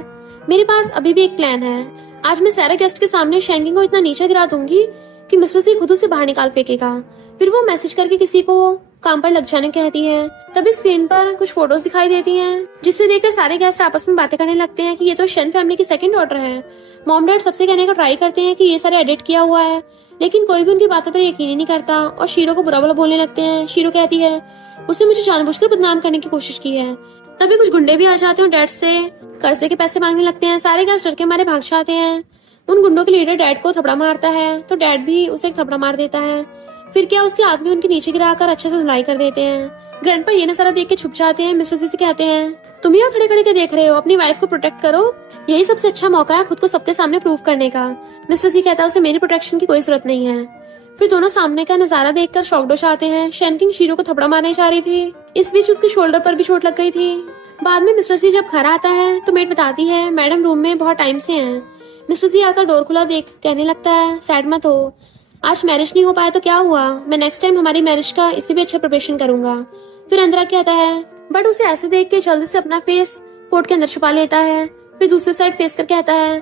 मेरे पास अभी भी एक प्लान है, आज मैं सारे गेस्ट के सामने शैनकिंग को इतना नीचे गिरा दूंगी कि मिस्टर सी खुद उसे बाहर निकाल फेंकेगा। फिर वो मैसेज करके किसी को काम पर लग जाने कहती है। तभी स्क्रीन पर कुछ फोटोज दिखाई देती हैं, जिससे देखकर सारे गेस्ट आपस में बातें करने लगते हैं कि ये तो शैन फैमिली की सेकंड डॉटर है। मॉम डैड सबसे कहने का ट्राई करते हैं कि ये सारे एडिट किया हुआ है, लेकिन कोई भी उनकी बातों पर यकीन ही नहीं करता और शीरो को बुरा भला बोलने लगते हैं। शीरो कहती है उसने मुझे जानबूझकर बदनाम करने की कोशिश की है। तभी कुछ गुंडे भी आ जाते हैं और डैड से कर्जे के पैसे मांगने लगते हैं। सारे गेस्ट डर के मारे भाग जाते हैं। उन गुंडों के लीडर डैड को थपड़ा मारता है तो डैड भी उसे एक थपड़ा मार देता है। फिर क्या उसके आदमी उनके नीचे गिराकर अच्छे से धुलाई कर देते हैं। ग्रैंडपा ये नजारा देख के छुप जाते हैं। मिस्टर जी से कहते हैं तुम यहाँ खड़े खड़े के देख रहे हो, अपनी वाइफ को प्रोटेक्ट करो, यही सबसे अच्छा मौका है खुद को सबके सामने प्रूव करने का। मिस्टर जी कहता है उसे मेरी प्रोटेक्शन की कोई जरूरत नहीं है। फिर दोनों सामने का नजारा देखकर शॉक्ड हो जाते हैं। शैनकिंग शीरो को थपड़ा मारने जा रही थी, इस बीच उसके शोल्डर पर भी चोट लग गई थी। बाद में मिस्टर जी जब घर आता है तो मेड बताती है मैडम रूम में बहुत टाइम से हैं। मिस्टर जी आकर डोर खुला देख कहने लगता है सैड मत हो, आज मैरिज नहीं हो पाया तो क्या हुआ, मैं नेक्स्ट टाइम हमारी मैरिज का इससे भी अच्छा प्रिपरेशन करूंगा। फिर अंदर कहता है बट उसे ऐसे देख के जल्दी से अपना फेस कोट के अंदर छुपा लेता है। फिर दूसरी साइड फेस कर कहता है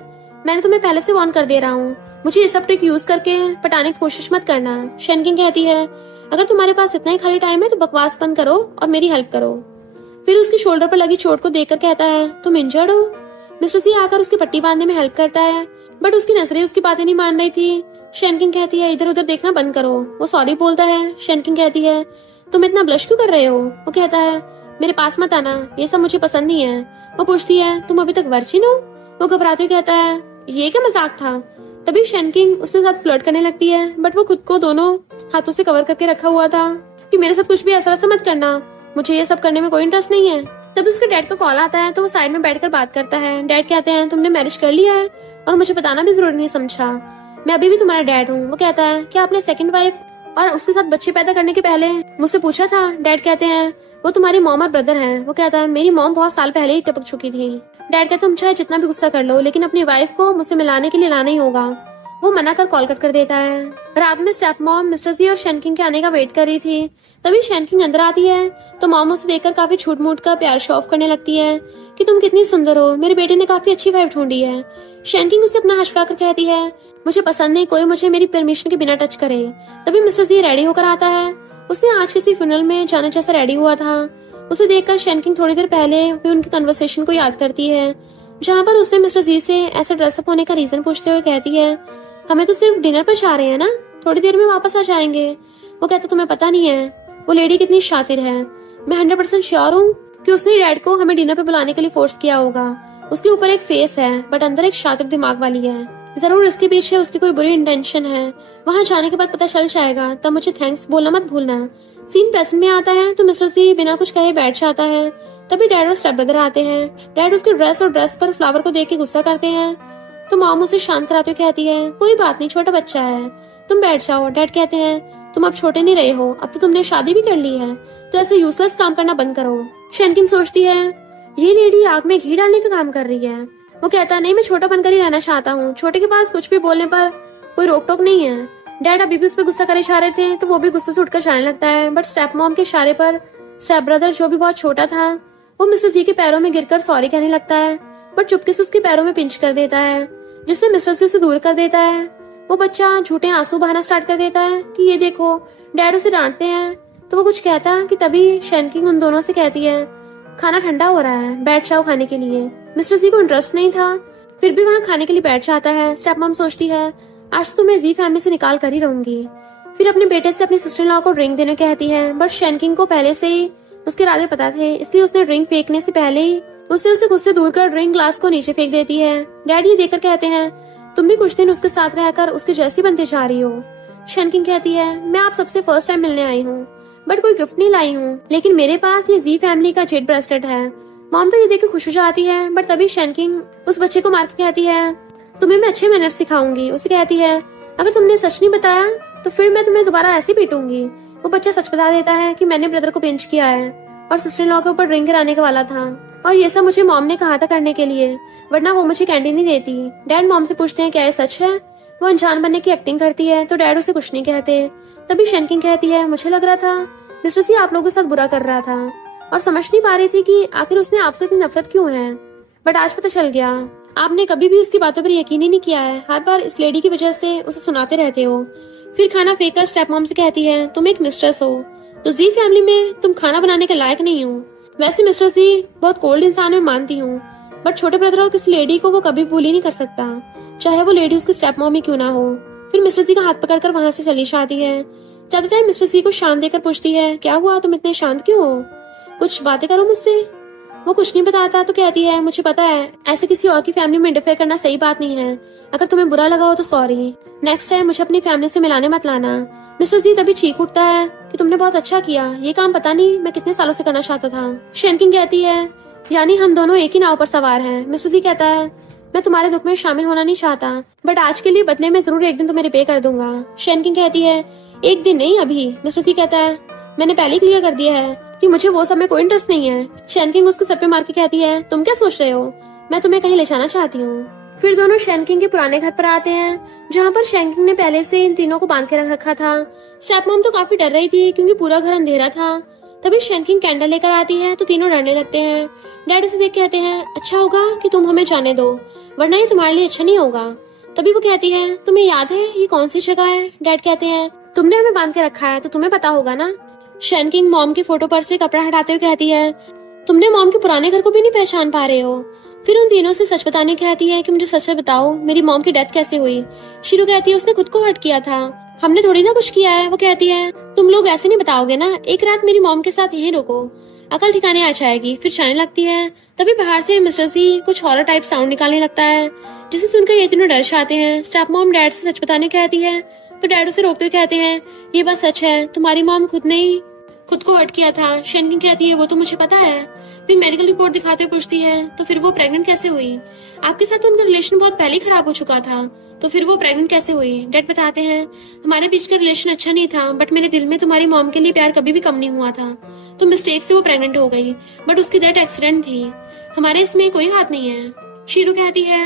मैंने तुम्हें पहले से वार्न कर दे रहा हूँ, मुझे ये सब ट्रिक यूज करके पटाने की कोशिश मत करना। शैनकिंग कहती है अगर तुम्हारे पास इतना ही खाली टाइम है तो बकवास बंद करो और मेरी हेल्प करो। फिर उसके शोल्डर पर लगी चोट को देखकर कहता है तुम इंजर्ड हो। मिस्टर जी आकर उसकी पट्टी बांधने में हेल्प करता है, बट उसकी नजरें उसकी बातें नहीं मान रही थी। शैनकिंग कहती है इधर उधर देखना बंद करो। वो सॉरी बोलता है। शैनकिंग कहती है तुम इतना ब्लश क्यों कर रहे हो? वो कहता है मेरे पास मत आना, ये सब मुझे पसंद नहीं है। वो पूछती है तुम अभी तक वर्जिन हो? वो घबराते हुए कहता है ये क्या मजाक था। तभी शैनकिंग उसके साथ फ्लर्ट करने लगती है, बट वो खुद को दोनों हाथों से कवर करके रखा हुआ था कि मेरे साथ कुछ भी ऐसा वैसा मत करना, मुझे ये सब करने में कोई इंटरेस्ट नहीं है। तभी उसके डैड का कॉल आता है तो वो साइड में बैठकर बात करता है। डैड कहते हैं तुमने मैरिज कर लिया है और मुझे बताना भी जरूरी नहीं समझा, मैं अभी भी तुम्हारा डैड हूँ। वो कहता है क्या आपने सेकंड वाइफ और उसके साथ बच्चे पैदा करने के पहले मुझसे पूछा था? डैड कहते हैं वो तुम्हारी मॉम और ब्रदर हैं। वो कहता है मेरी मॉम बहुत साल पहले ही टपक चुकी थी। डैड कहते तुम चाहे जितना भी गुस्सा कर लो लेकिन अपनी वाइफ को मुझसे मिलाने के लिए लाना ही होगा। वो मना कर कॉल कट कर देता है। रात में स्टेप मॉम मिस्टर जी और शैनकिंग के आने का वेट कर रही थी। तभी शैनकिंग अंदर आती है तो मॉम उसे देखकर काफी छूट मूट का प्यार शो ऑफ करने लगती है कि तुम कितनी सुंदर हो, मेरे बेटे ने काफी अच्छी वाइफ ढूंढी है। शैनकिंग उसे अपना हाथ कर कहती है मुझे पसंद नहीं कोई मुझे मेरी परमिशन के बिना टच करे। तभी मिस्टर जी रेडी होकर आता है। उसने आज किसी फ्यूनरल में जाने जैसा रेडी हुआ था। उसे देखकर शैनकिंग थोड़ी देर पहले हुई उनकी कन्वर्सेशन को याद करती है, जहाँ पर उसने मिस्टर जी से ऐसे ड्रेसअप होने का रीजन पूछते हुए कहती है हमें तो सिर्फ डिनर पर जा रहे हैं ना, थोड़ी देर में वापस आ जाएंगे। वो कहता तुम्हें पता नहीं है वो लेडी कितनी शातिर है, मैं 100% श्योर हूँ कि उसने डैड को हमें डिनर पे बुलाने के लिए फोर्स किया होगा। उसके ऊपर एक फेस है बट अंदर एक शातिर दिमाग वाली है, जरूर इसके पीछे उसकी कोई बुरी इंटेंशन है। वहाँ जाने के बाद पता चल जाएगा, तब मुझे थैंक्स बोलना मत भूलना। सीन प्रेजेंट में आता है तो मिस्टर जी बिना कुछ कहे बैठ जाता है। तभी डैड और स्टेप ब्रदर आते हैं। डैड उसके ड्रेस और ड्रेस पर फ्लावर को देख के गुस्सा करते हैं तो मॉम उसे शांत कराते हुए कहती है कोई बात नहीं, छोटा बच्चा है, तुम बैठ जाओ। डैड कहते हैं तुम अब छोटे नहीं रहे हो, अब तो तुमने शादी भी कर ली है, तो ऐसे यूजलेस काम करना बंद करो। शैनकिंग सोचती है ये लेडी आग में घी डालने का काम कर रही है। वो कहता है नहीं मैं छोटा बनकर ही रहना चाहता हूँ, छोटे के पास कुछ भी बोलने पर कोई रोक टोक नहीं है। डैड अभी भी उस पर गुस्सा करे जा रहे थे तो वो भी गुस्से से उठकर जाने लगता है, बट स्टेप मॉम के इशारे पर स्टेप ब्रदर जो भी बहुत छोटा था वो मिस्टर जी के पैरों में गिरकर सॉरी कहने लगता है, बट चुपके से उसके पैरों में पिंच कर देता है जिससे मिस्टर जी उसे दूर कर देता है। वो बच्चा झूठे आंसू बहाना स्टार्ट कर देता है कि ये देखो डैड उसे डांटते हैं, तो वो कुछ कहता है कि तभी शैनकिंग उन दोनों से कहती है खाना ठंडा हो रहा है, बैठ जाओ खाने के लिए। मिस्टर जी को इंटरेस्ट नहीं था फिर भी वहाँ खाने के लिए बैठ जाता है। स्टेप मॉम सोचती है आज तो मैं जी फैमिली से निकाल कर ही रहूंगी। फिर अपने बेटे से अपनी सिस्टर इन लॉ को ड्रिंक देने कहती है, बट शेनकिंग को पहले से ही उसके इरादे पता थे, इसलिए उसने ड्रिंक फेंकने से पहले ही उसने उसे खुद से दूर कर ड्रिंक ग्लास को नीचे फेंक देती है। डैड ये देखकर कहते हैं, तुम भी कुछ दिन उसके साथ रहकर उसके जैसी बनते जा रही हो। शेनकिंग कहती है, मैं आप सबसे फर्स्ट टाइम मिलने आई हूँ, बट कोई गिफ्ट नहीं लाई हूँ, लेकिन मेरे पास ये जी फैमिली का जेड ब्रेसलेट है। मॉम तो ये देख के खुश हो जाती है, बट तभी शेनकिंग उस बच्चे को मार के कहती है, तुम्हें मैं अच्छे मैनर्स सिखाऊंगी। उसे कहती है, अगर तुमने सच नहीं बताया तो फिर मैं तुम्हें दोबारा ऐसे पीटूंगी। वो बच्चा सच बता देता है कि मैंने ब्रदर को पिंच किया है और सिस्टर इन लॉ के ऊपर ड्रिंक गिराने के वाला था, और ये सब मुझे मॉम ने कहा था करने के लिए, वरना वो मुझे कैंडी नहीं देती। डैड मॉम से पूछते हैं, क्या ये सच है? वो अनजान बनने की एक्टिंग करती है, तो डैड उसे कुछ नहीं कहते। तभी शेनकिंग कहती है, मुझे लग रहा था मिस्टर सी आप लोगों के साथ बुरा कर रहा था और समझ नहीं पा रही थी कि आखिर उसने आपसे इतनी नफरत क्यों है, बट आज पता चल गया। आपने कभी भी उसकी बातों पर यकीन ही नहीं किया है, हर बार इस लेडी की वजह से उसे सुनाते रहते हो। फिर खाना फेंक कर स्टेप मॉम से कहती है, तुम एक मिस्ट्रेस हो, तो जी फैमिली में तुम खाना बनाने के लायक नहीं हो। वैसे मिस्टर जी बहुत कोल्ड इंसान है, मानती हूँ, बट छोटे ब्रदर और किसी लेडी को वो कभी भूल ही नहीं कर सकता, चाहे वो लेडी उसकी स्टेप मॉम ही क्यों ना हो। फिर मिस्टर जी का हाथ पकड़कर वहां से चली जाती है। ज्यादा टाइम मिस्टर जी को शांत देकर पूछती है, क्या हुआ, तुम इतने शांत क्यों हो, कुछ बातें करो मुझसे। वो कुछ नहीं बताता तो कहती है, मुझे पता है ऐसे किसी और की फैमिली में इंटरफेयर करना सही बात नहीं है, अगर तुम्हें बुरा लगा हो तो सॉरी, नेक्स्ट टाइम मुझे अपनी फैमिली से मिलाने मत लाना। मिस्टर जी तभी चीख उठता है कि तुमने बहुत अच्छा किया, ये काम पता नहीं मैं कितने सालों से करना चाहता था। शेनकिंग कहती है, यानी हम दोनों एक ही नाव पर सवार हैं। मिस्टर जी कहता है, मैं तुम्हारे दुख में शामिल होना नहीं चाहता, बट आज के लिए बदले में जरूर एक दिन तुम्हें रिपे कर दूंगा। शेनकिंग कहती है, एक दिन नहीं अभी। मिस्टर जी कहता है, मैंने पहले ही क्लियर कर दिया है कि मुझे वो सब में कोई इंटरेस्ट नहीं है। शेनकिंग उसके सर पे मार के कहती है, तुम क्या सोच रहे हो, मैं तुम्हें कहीं ले जाना चाहती हूँ। फिर दोनों शेनकिंग के पुराने घर पर आते हैं, जहाँ पर शेनकिंग ने पहले से इन तीनों को बांध के रख रखा था। स्टेपमॉम तो काफी डर रही थी क्योंकि पूरा घर अंधेरा था। तभी शेनकिंग कैंडल लेकर आती है तो तीनों डरने लगते हैं। डैड उसे देख कहते हैं, अच्छा होगा कि तुम हमें जाने दो, वरना ये तुम्हारे लिए अच्छा नहीं होगा। तभी वो कहती है, तुम्हें याद है ये कौन सी जगह है? डैड कहते हैं, तुमने हमें बांध के रखा है तो तुम्हें पता होगा ना। शेनकिंग मॉम की फोटो पर से कपड़ा हटाते हुए कहती है, तुमने मॉम के पुराने घर को भी नहीं पहचान पा रहे हो। फिर उन तीनों से सच बताने कहती है कि मुझे सच बताओ, मेरी मॉम की डेथ कैसे हुई। शीरू कहती है, उसने खुद को हर्ट किया था, हमने थोड़ी ना कुछ किया है। वो कहती है, तुम लोग ऐसे नहीं बताओगे ना, एक रात मेरी मॉम के साथ यहीं रुको, अकल ठिकाने आ जाएगी। फिर जाने लगती है। तभी बाहर से मिस्टर सी कुछ हॉरर टाइप साउंड निकालने लगता है, जिसे सुनकर ये तीनों डर जाते हैं। स्टेप मॉम डैड से सच बताने कहती है तो डैड उसे रोकते हुए कहते हैं, ये बात सच है, तुम्हारी मॉम खुद को हर्ट किया था। शेनकिंग कहती है, वो तो मुझे पता है। फिर मेडिकल रिपोर्ट दिखाते हुए पूछती है, तो फिर वो प्रेग्नेंट कैसे हुई? आपके साथ तो उनका रिलेशन बहुत पहले ही खराब हो चुका था, तो फिर वो प्रेग्नेंट कैसे हुई? डैड बताते हैं, हमारे बीच का रिलेशन अच्छा नहीं था, बट मेरे दिल में तुम्हारी मॉम के लिए प्यार कभी भी कम नहीं हुआ था, तो मिस्टेक से वो प्रेग्नेंट हो गई, बट उसकी डेथ एक्सीडेंट थी, हमारे इसमें कोई हाथ नहीं है। शीरू कहती है,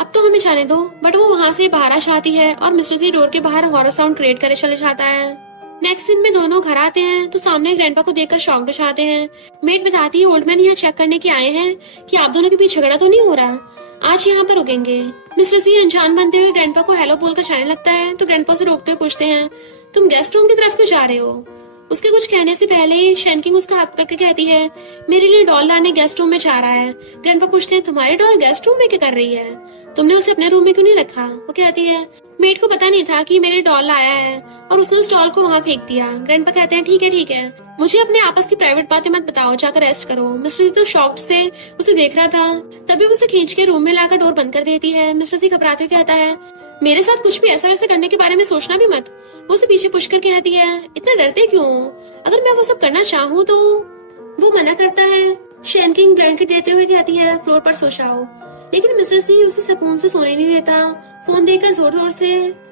अब तो हमें जाने दो, बट वो वहाँ से बाहर आ जाती है और मिस्टर जी डोर के बाहर हॉरर साउंड क्रिएट करे चले जाता है। नेक्स्ट सीन में दोनों घर आते हैं तो सामने ग्रैंडपा को देखकर शॉक्ड हो जाते हैं। मेड बताती है, ओल्ड मैन यहाँ चेक करने के आए हैं कि आप दोनों के बीच झगड़ा तो नहीं हो रहा, आज यहाँ पर रुकेंगे। मिस्टर सी अनजान बनते हुए ग्रैंडपा को हेलो बोलकर जाने लगता है तो ग्रैंडपा से रोकते हुए पूछते हैं, तुम गेस्ट रूम की तरफ क्यों जा रहे हो? उसके कुछ कहने से पहले ही शेनकिंग उसका हाथ पकड़ के कहती है, मेरे लिए डॉल लाने गेस्ट रूम में जा रहा है। ग्रैंडपा पूछते हैं, तुम्हारी डॉल गेस्ट रूम में क्या कर रही है, तुमने उसे अपने रूम में क्यों नहीं रखा? वो कहती है, मेड को पता नहीं था कि मेरे डॉल लाया है और उसने उस डॉल को वहाँ फेंक दिया। ग्रैंडपा कहते हैं, ठीक है, मुझे अपने आपस की प्राइवेट बातें मत बताओ, जाकर रेस्ट करो। मिस्टर जी तो शॉक्ड से उसे देख रहा था, तभी उसे खींच के रूम में लाकर डोर बंद कर देती है। मिस्टर जी घबराते हुए कहता है, मेरे साथ कुछ भी ऐसा वैसा करने के बारे में सोचना भी मत। वो उसे पीछे पुश कर कहती है, इतना डरते क्यों, अगर मैं वो सब करना चाहूँ तो? वो मना करता है। शेनकिंग ब्लैंकेट देते हुए कहती है, फ्लोर पर सो जाओ, लेकिन मिस्टर सी उसे सुकून से सोने नहीं देता। फोन देकर जोर जोर से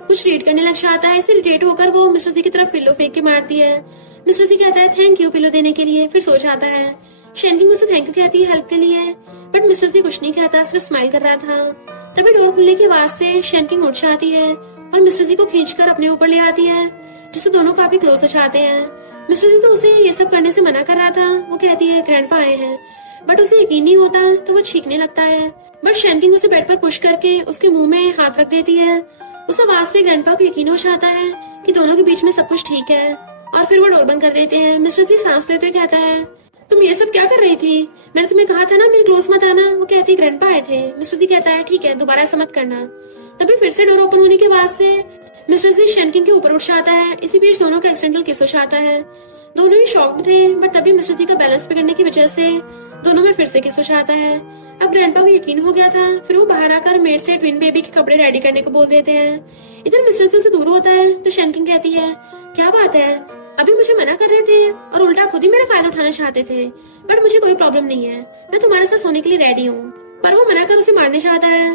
कुछ रीड करने लग जाता है। इससे इरिटेट होकर वो मिस्टर सी की तरफ पिलो फेंक के मारती है। मिस्टर सी कहता है, थैंक यू पिलो देने के लिए, फिर सो जाता है। शेनकिंग उसे थैंक यू कहती है हेल्प के लिए, बट मिस्टर सी कुछ नहीं कहता, सिर्फ स्माइल कर रहा था। तभी डोर खुलने की आवाज से शेनकिंग उठ जाती है और मिस्टर जी को खींचकर अपने ऊपर ले आती है, जिससे दोनों काफी क्लोज हो जाते हैं। मिस्टर जी तो उसे ये सब करने से मना कर रहा था। वो कहती है, ग्रैंडपा आए हैं, बट उसे यकीन नहीं होता तो वो छींकने लगता है, बट शेनकिंग उसे बेड पर पुश करके उसके मुंह में हाथ रख देती है। उस आवाज से ग्रैंडपा को यकीन हो जाता है कि दोनों के बीच में सब कुछ ठीक है, और फिर वो डोर बंद कर देते हैं। मिस्टर जी सांस लेते हुए कहता है, तुम ये सब क्या कर रही थी, मैंने तुम्हें कहा था ना मेरे क्लोज मत आना। वो कहती है, ग्रैंडपा आए थे। मिस्टर जी कहता है, ठीक है, दोबारा ऐसा मत करना। तभी फिर से डोर ओपन होने की आवाज से मिस्टर जी शेनकिंग के ऊपर उठ जाता है। इसी बीच दोनों का एक्सीडेंटल किस हो जाता है। दोनों ही शॉक्ड थे, बट तभी मिस्टर जी का बैलेंस बिगड़ने की वजह से दोनों में फिर से किस हो जाता है। अब ग्रैंडपा को यकीन हो गया था। फिर वो बाहर आकर मेड से ट्विन बेबी के कपड़े रेडी करने को बोल देते हैं। इधर मिस्टर जी से दूर होता है तो शेनकिंग कहती है, क्या बात है, अभी मुझे मना कर रहे थे और उल्टा खुद ही मेरा फायदा उठाना चाहते थे, बट मुझे कोई प्रॉब्लम नहीं है, मैं तुम्हारे साथ सोने के लिए रेडी हूँ। पर वो मना कर उसे मारने चाहता है।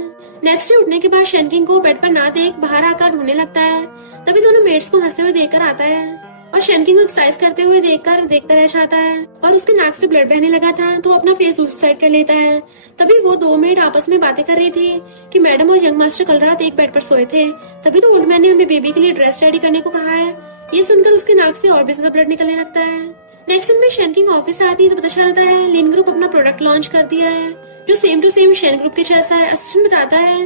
नेक्स्ट डे उठने के बाद शेनकिंग को बेड पर ना देख बाहर आकर ढूंढने लगता है। तभी दोनों मेड्स को हंसते हुए देखकर आता है और शेनकिंग को एक्सरसाइज करते हुए देखकर देखता रह जाता है। और उसके नाक से ब्लड बहने लगा था तो अपना फेस दूसरी साइड कर लेता है। तभी वो दो मेड आपस में बातें कर रही थी कि मैडम और यंग मास्टर कल रात एक बेड पर सोए थे, तभी तो ओल्ड मैन ने हमें बेबी के लिए ड्रेस रेडी करने को कहा है। ये सुनकर उसके नाक से और भी ज्यादा ब्लड निकलने लगता है। नेक्स्ट दिन में शेनकिंग ऑफिस आती है तो पता चलता है लिन ग्रुप अपना प्रोडक्ट लॉन्च कर दिया है जो same to same Shen group के जैसा है। असिस्टेंट बताता है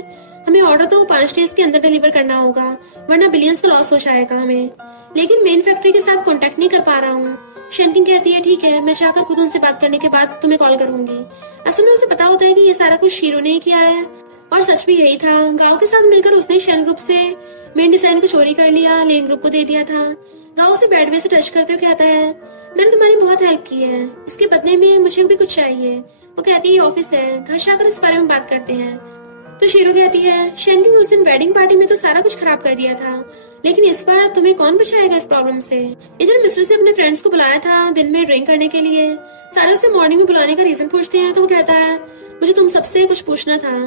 हमें ऑर्डर तो 5 डेज के अंदर डिलीवर करना होगा, वरना बिलियंस का लॉस हो जाएगा हमें, लेकिन मेन फैक्ट्री के साथ कांटेक्ट नहीं कर पा रहा हूँ। शेनकिंग कहती है ठीक है, मैं जाकर खुद उनसे बात करने के बाद तुम्हें कॉल करूंगी। असल में उसे पता होता है कि ये सारा कुछ शीरो ने किया है और सच भी यही था। गांव के साथ मिलकर उसने शेन ग्रुप से मेन डिजाइन को चोरी कर लिया, लेन ग्रुप को दे दिया था। गांव उसे बेड में से टच करते हुए कहता है मैंने तुम्हारी बहुत हेल्प की है, इसके बदले में मुझे भी कुछ चाहिए। वो कहती है ऑफिस है, घर जाकर इस बारे में बात करते हैं। तो शीरो कहती है शेनकिंग उस दिन वेडिंग पार्टी में तो सारा कुछ खराब कर दिया था, लेकिन इस बार तुम्हें कौन बचाएगा इस प्रॉब्लम से। इधर मिस्टर से अपने फ्रेंड्स को बुलाया था दिन में ड्रिंक करने के लिए। सारे उसे मॉर्निंग में बुलाने का रीजन पूछते हैं तो वो कहता है मुझे तुम सबसे कुछ पूछना था,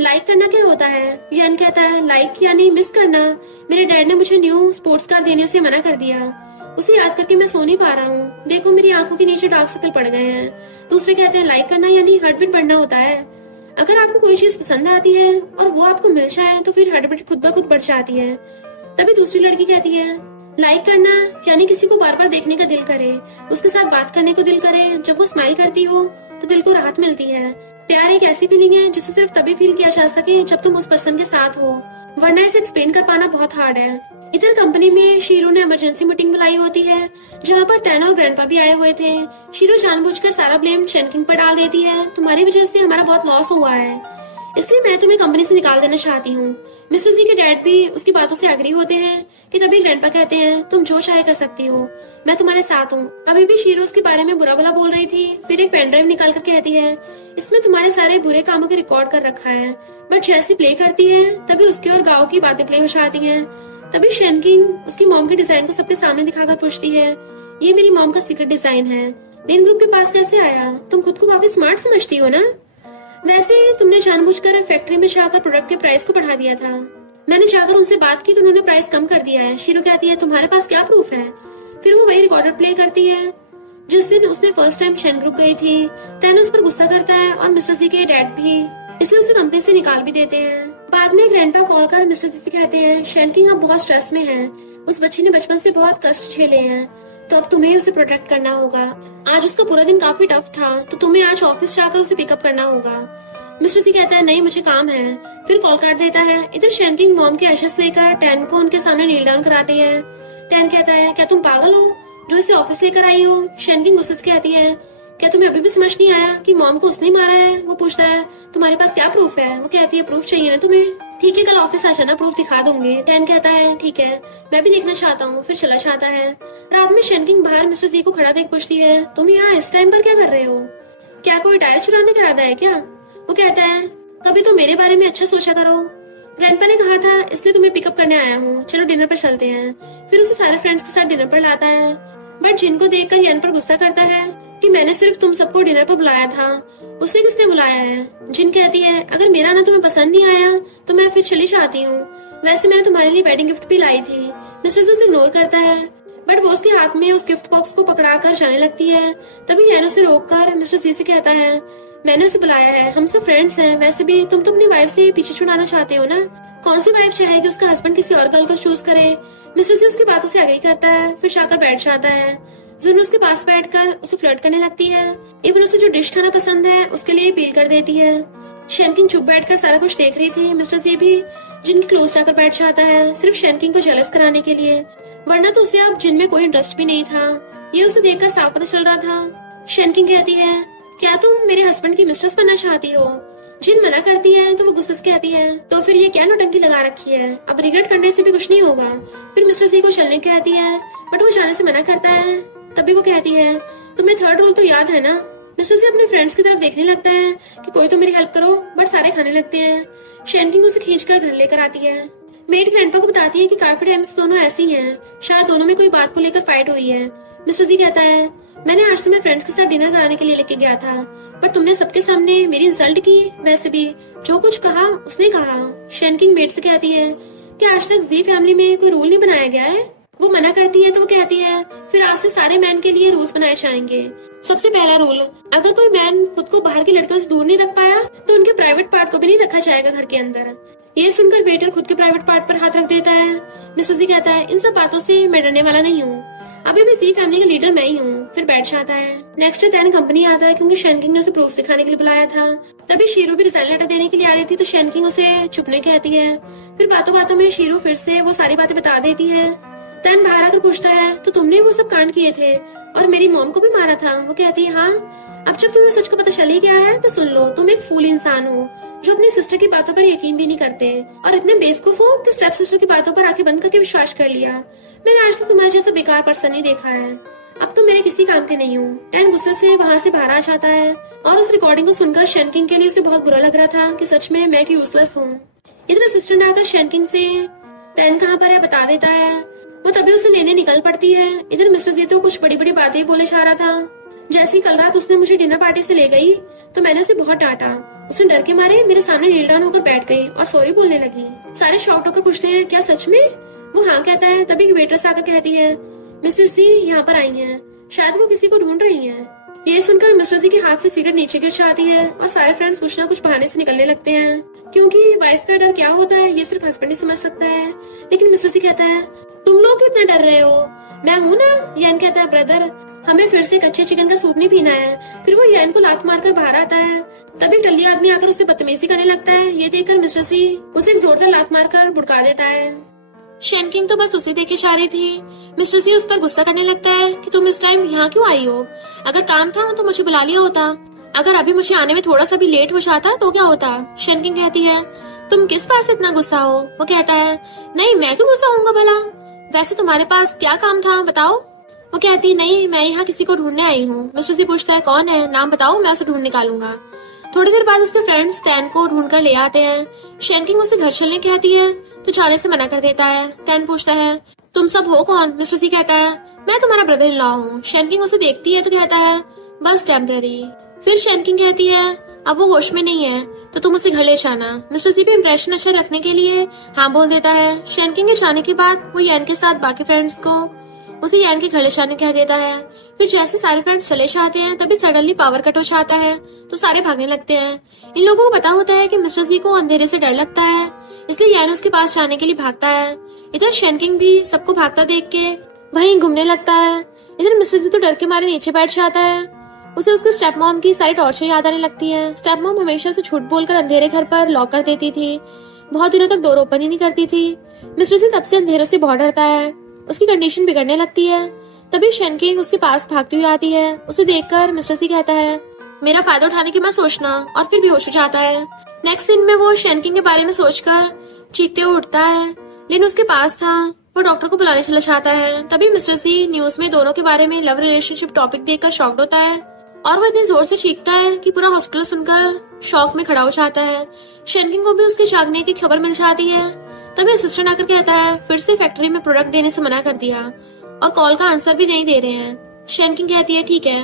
लाइक करना क्या होता है। यन कहता है लाइक यानी मिस करना, मेरे डैड ने मुझे न्यू स्पोर्ट्स कार देने से मना कर दिया, उसे याद करके मैं सो नहीं पा रहा हूँ, देखो मेरी आंखों के नीचे डार्क सर्कल पड़ गए हैं। दूसरे कहते हैं लाइक करना यानी हार्ट बीट बढ़ना होता है, अगर आपको कोई चीज पसंद आती है और वो आपको मिल जाए तो फिर हार्ट बीट खुद ब खुद बढ़ जाती है। तभी दूसरी लड़की कहती है लाइक करना यानी किसी को बार बार देखने का दिल करे, उसके साथ बात करने को दिल करे, जब वो स्माइल करती हो तो दिल को राहत मिलती है। प्यार एक ऐसी फीलिंग है जिसे सिर्फ तभी फील किया जा सके जब तुम उस पर्सन के साथ हो, वरना इसे एक्सप्लेन कर पाना बहुत हार्ड है। इधर कंपनी में शीरो ने इमरजेंसी मीटिंग बुलाई होती है जहाँ पर टैन और ग्रैंडपा भी आए हुए थे। शीरो जानबूझकर सारा ब्लेम शेनकिंग पर डाल देती है, तुम्हारी वजह से हमारा बहुत लॉस हुआ है, इसलिए मैं तुम्हें कंपनी से निकाल देना चाहती हूँ। मिस्टर जी के डैड भी उसकी बातों से एग्री होते हैं कि तभी ग्रैंडपा कहते हैं तुम जो चाहे कर सकती हो, मैं तुम्हारे साथ हूँ। अभी भी शीरो उसके बारे में बुरा भला बोल रही थी, फिर एक पेन ड्राइव निकाल कर कहती है इसमें तुम्हारे सारे बुरे कामों के रिकॉर्ड कर रखा है, बट जैसी प्ले करती है तभी उसके और गाँव की बातें प्ले हो जाती है। तभी शेनकिंग उसकी मॉम के डिजाइन को सबके सामने दिखाकर पूछती है ये मेरी मॉम का सीक्रेट डिजाइन है, लेन ग्रुप के पास कैसे आया, तुम खुद को काफी स्मार्ट समझती हो ना, वैसे तुमने जानबूझकर फैक्ट्री में जाकर प्रोडक्ट के प्राइस को बढ़ा दिया था, मैंने जाकर उनसे बात की तो उन्होंने प्राइस कम कर दिया है। शीरो कहती है तुम्हारे पास क्या प्रूफ है। फिर वो वही रिकॉर्डर प्ले करती है जिस दिन उसने फर्स्ट टाइम शेन ग्रुप गई थी। टैन उस पर गुस्सा करता है और मिस्टर जी के डैड भी, इसलिए उसे कंपनी से निकाल भी देते हैं। बाद में ग्रैंडपा कॉल कर मिस्टर जी से कहते हैं शेनकिंग अब बहुत स्ट्रेस में है, उस बच्ची ने बचपन से बहुत कष्ट झेले हैं, तो अब तुम्हें उसे प्रोटेक्ट करना होगा। आज उसका पूरा दिन काफी टफ था तो तुम्हें आज ऑफिस जाकर उसे पिकअप करना होगा। मिस्टर जी कहता है नहीं मुझे काम है, फिर कॉल काट देता है। इधर शेनकिंग मॉम के एशेस लेकर टैन को उनके सामने नील डाउन कराती है। टैन कहता है क्या तुम पागल हो जो इसे ऑफिस लेकर आई हो। शेनकिंग गुस्से से कहती है क्या तुम्हें अभी भी समझ नहीं आया कि मॉम को उसने मारा है। वो पूछता है तुम्हारे पास क्या प्रूफ है। वो कहती है प्रूफ चाहिए ना तुम्हें, ठीक है कल ऑफिस आ जाना, प्रूफ दिखा दूंगी। टैन कहता है ठीक है मैं भी देखना चाहता हूँ, फिर चला जाता है। रात में शेनकिंग बाहर मिस्टर जी को खड़ा देख पूछती है तुम यहाँ इस टाइम पर क्या कर रहे हो, क्या कोई टायर चुराने का इरादा है क्या। वो कहता है कभी तो मेरे बारे में अच्छा सोचा करो, ग्रैंडपा ने कहा था इसलिए तुम्हें पिकअप करने आया हूँ, चलो डिनर पर चलते हैं। फिर उसे सारे फ्रेंड्स के साथ डिनर पर लाता है, बट जिन को देखकर यन पर गुस्सा करता है कि मैंने सिर्फ तुम सबको डिनर पर बुलाया था, उसे किसने बुलाया है। जिन कहती है अगर मेरा आना तुम्हें पसंद नहीं आया तो मैं फिर चली जाती हूँ, वैसे मैंने तुम्हारे लिए वेडिंग गिफ्ट भी लाई थी। मिस्टर उसे इग्नोर करता है, बट वो उसके हाथ में उस गिफ्ट बॉक्स को पकड़ा कर जाने लगती है। तभी यन उसे रोक कर मिस्टर जी से कहता है मैंने उसे बुलाया है, हम सब फ्रेंड्स हैं, वैसे भी तुम तो अपनी वाइफ से पीछे छुड़ाना चाहते हो ना, कौन सी वाइफ चाहेगी उसका हस्बैंड किसी और गर्ल को चूज करे। मिस्टर जी उसकी बातों से एग्री करता है, फिर जाकर बैठ जाता है। जुन उसके पास बैठकर उसे फ्लर्ट करने लगती है, इवन उसे जो डिश खाना पसंद है उसके लिए अपील कर देती है। शेनकिंग चुप बैठकर सारा कुछ देख रही थी। मिस्टर जी भी जिन के क्लोज जाकर बैठ जाता है, सिर्फ शेनकिंग को जेलस कराने के लिए, वरना तो उसे अब जिन में कोई इंटरेस्ट भी नहीं था। ये उसे देखकर साफ पता चल रहा था। शेनकिंग कहती है क्या तुम मेरे हस्बैंड की मिस्ट्रेस बनना चाहती हो। जिन मना करती है तो वो गुस्से से कहती है तो फिर ये क्या नौटंकी लगा रखी है, अब रिग्रेट करने से भी कुछ नहीं होगा। फिर मिस्टर सी को चलने को कहती है बट वो जाने से मना करता है। तभी वो कहती है तुम्हें थर्ड रूल तो याद है ना। मिस्टर सी अपने फ्रेंड्स की तरफ देखने लगता है कि कोई तो मेरी हेल्प करो, बट सारे खाने लगते हैं। शैनकिंग उसे खींचकर घर लेकर आती है। मेड ग्रैंडपा को बताती है कि काफी टाइम से दोनों ऐसी हैं, शायद दोनों में कोई बात को लेकर फाइट हुई है। मिस्टर सी कहता है मैंने आज तुम्हें फ्रेंड्स के साथ डिनर कराने के लिए लेके गया था, पर तुमने सबके सामने मेरी इंसल्ट की। वैसे भी जो कुछ कहा उसने कहा। शैनकिंग मेड से कहती है कि आज तक जी फैमिली में कोई रूल नहीं बनाया गया है। वो मना करती है तो वो कहती है फिर आज से सारे मैन के लिए रूल्स बनाए जाएंगे। सबसे पहला रूल, अगर कोई मैन खुद को बाहर की लड़कियों से दूर नहीं रख पाया तो उनके प्राइवेट पार्ट को भी नहीं रखा जाएगा घर के अंदर। ये सुनकर वेटर खुद के प्राइवेट पार्ट पर हाथ रख देता है। मिस्टर जी कहता है इन सब बातों से मैं डरने वाला नहीं हूँ, अभी भी सी फैमिली का लीडर मैं ही हूँ। फिर बैठ जाता है। नेक्स्ट डे तैन कंपनी आता है क्योंकि शैनकिंग ने उसे प्रूफ दिखाने के लिए बुलाया था। तभी शीरू भी रिजाइन लेटर देने के लिए आ रही थी तो शैनकिंग उसे चुपने कहती है। फिर बातों बातों में शीरू फिर से वो सारी बातें बता देती है। तैन बाहर आकर पूछता है तो तुमने वो सब कांड किए थे और मेरी मॉम को भी मारा था। वो कहती है हाँ, अब जब तुम्हें सच का पता चल ही गया है तो सुन लो, तुम एक फूल इंसान हो जो अपनी सिस्टर की बातों पर यकीन भी नहीं करते और इतने बेवकूफ हो कि स्टेप सिस्टर की बातों पर आंखें बंद करके विश्वास कर लिया। मैंने आज तक तुम्हारे जैसा बेकार पर्सन नहीं देखा है, अब तुम मेरे किसी काम के नहीं हो। टैन गुस्से से वहाँ से बाहर आ जाता है और उस रिकॉर्डिंग को सुनकर शैनकिंग के लिए उसे बहुत बुरा लग रहा था कि सच में मैं यूजलेस हूँ। इधर असिस्टेंट आकर शैनकिंग से टैन कहाँ पर है बता देता है। वो तभी उसे लेने निकल पड़ती है। इधर मिस्टर जी तो कुछ बड़ी बड़ी बातें बोले जा रहा था। जैसे ही कल रात उसने मुझे डिनर पार्टी से ले गई तो मैंने उसे बहुत डांटा। उसने डर के मारे मेरे सामने नील डाउन होकर बैठ गई और सॉरी बोलने लगी। सारे शॉक्ड होकर पूछते हैं क्या सच में? वो हाँ कहता है। तभी एक वेट्रेस आकर कहती है मिसेस सी यहाँ पर आई हैं, शायद वो किसी को ढूंढ रही हैं। ये सुनकर मिस्टर जी के हाथ से सिगरेट नीचे गिर जाती है और सारे फ्रेंड्स कुछ ना कुछ बहाने से निकलने लगते हैं, क्योंकि वाइफ का डर क्या होता है ये सिर्फ हस्बैंड ही समझ सकता है। लेकिन मिस्टर जी कहता है तुम लोग क्यों इतना डर रहे हो, मैं हूँ ना। यैन कहता है ब्रदर हमें फिर से कच्चे चिकन का सूप नहीं पीना है। फिर वो यैन को लात मारकर बाहर आता है। तभी टल्ली आदमी आकर उससे बदतमीजी करने लगता है। ये देखकर मिस्टर सी उसे एक जोरदार लात मारकर भुड़का देता है। शैनकिंग तो बस उसे देखे जा रही थी। मिस्टर सी उस पर गुस्सा करने लगता है कि तुम इस टाइम यहाँ क्यों आई हो, अगर काम था तो मुझे बुला लिया होता, अगर अभी मुझे आने में थोड़ा सा भी लेट हो जाता तो क्या होता। शैनकिंग कहती है तुम किस बात से इतना गुस्सा हो। वो कहता है नहीं मैं क्यों गुस्सा होऊंगा भला, वैसे तुम्हारे पास क्या काम था बताओ। वो कहती नहीं मैं यहाँ किसी को ढूंढने आई हूँ। मिस्टर सी पूछता है कौन है, नाम बताओ मैं उसे ढूंढ निकालूंगा। थोड़ी देर बाद उसके फ्रेंड्स टैन को ढूंढ कर ले आते हैं। शैनकिंग उसे घर चलने कहती है तो जाने से मना कर देता है। टैन पूछता है तुम सब हो कौन। मिस्टर सी कहता है मैं तुम्हारा ब्रदर इन लॉ हूँ। शैनकिंग उसे देखती है तो कहता है बस टेम्पररी। फिर शैनकिंग कहती है अब वो होश में नहीं है तो तुम उसे घर ले जाना। मिस्टर सी भी इम्प्रेशन अच्छा रखने के लिए हाँ बोल देता है। शैनकिंग के जाने के बाद वो यैन के साथ बाकी फ्रेंड्स को उसे यैन के घर ले जाने कह देता है। फिर जैसे सारे फ्रेंड्स चले जाते हैं तभी सडनली पावर कट हो जाता है तो सारे भागने लगते हैं। इन लोगों को पता होता है कि मिस्टर जी को अंधेरे से डर लगता है, इसलिए यैन उसके पास जाने के लिए भागता है। इधर शैनकिंग भी सबको भागता देख के वहीं घूमने लगता है। इधर मिस्टर जी तो डर के मारे नीचे बैठ जाता है। उसे उसके स्टेप मॉम की सारी टॉर्चर याद आने लगती है। स्टेप मॉम हमेशा से झूठ बोलकर अंधेरे घर पर लॉक कर देती थी, बहुत दिनों तक डोर ओपन ही नहीं करती थी। मिस्टर जी तब से अंधेरों से बहुत डरता है, उसकी कंडीशन बिगड़ने लगती है। तभी शैनकिंग उसके पास भागती हुई आती है। उसे देखकर मिस्टर सी कहता है मेरा फायदा उठाने की मत सोचना, और फिर बेहोश हो जाता है। नेक्स्ट सीन में वो शैनकिंग के बारे में सोचकर चीखते हुए उठता है। लिन उसके पास था, वो डॉक्टर को बुलाने चला जाता है। तभी मिस्टर सी न्यूज में दोनों के बारे में लव रिलेशनशिप टॉपिक देखकर शॉक्ड होता है और वो इतनी जोर से चीखता है कि पूरा हॉस्पिटल सुनकर शॉक में खड़ा हो जाता है। शैनकिंग को भी उसके जागने की खबर मिल जाती है। तभी असिस्टेंट आकर कहता है फिर से फैक्ट्री में प्रोडक्ट देने से मना कर दिया और कॉल का आंसर भी नहीं दे रहे हैं। शैनकिंग कहती है ठीक है,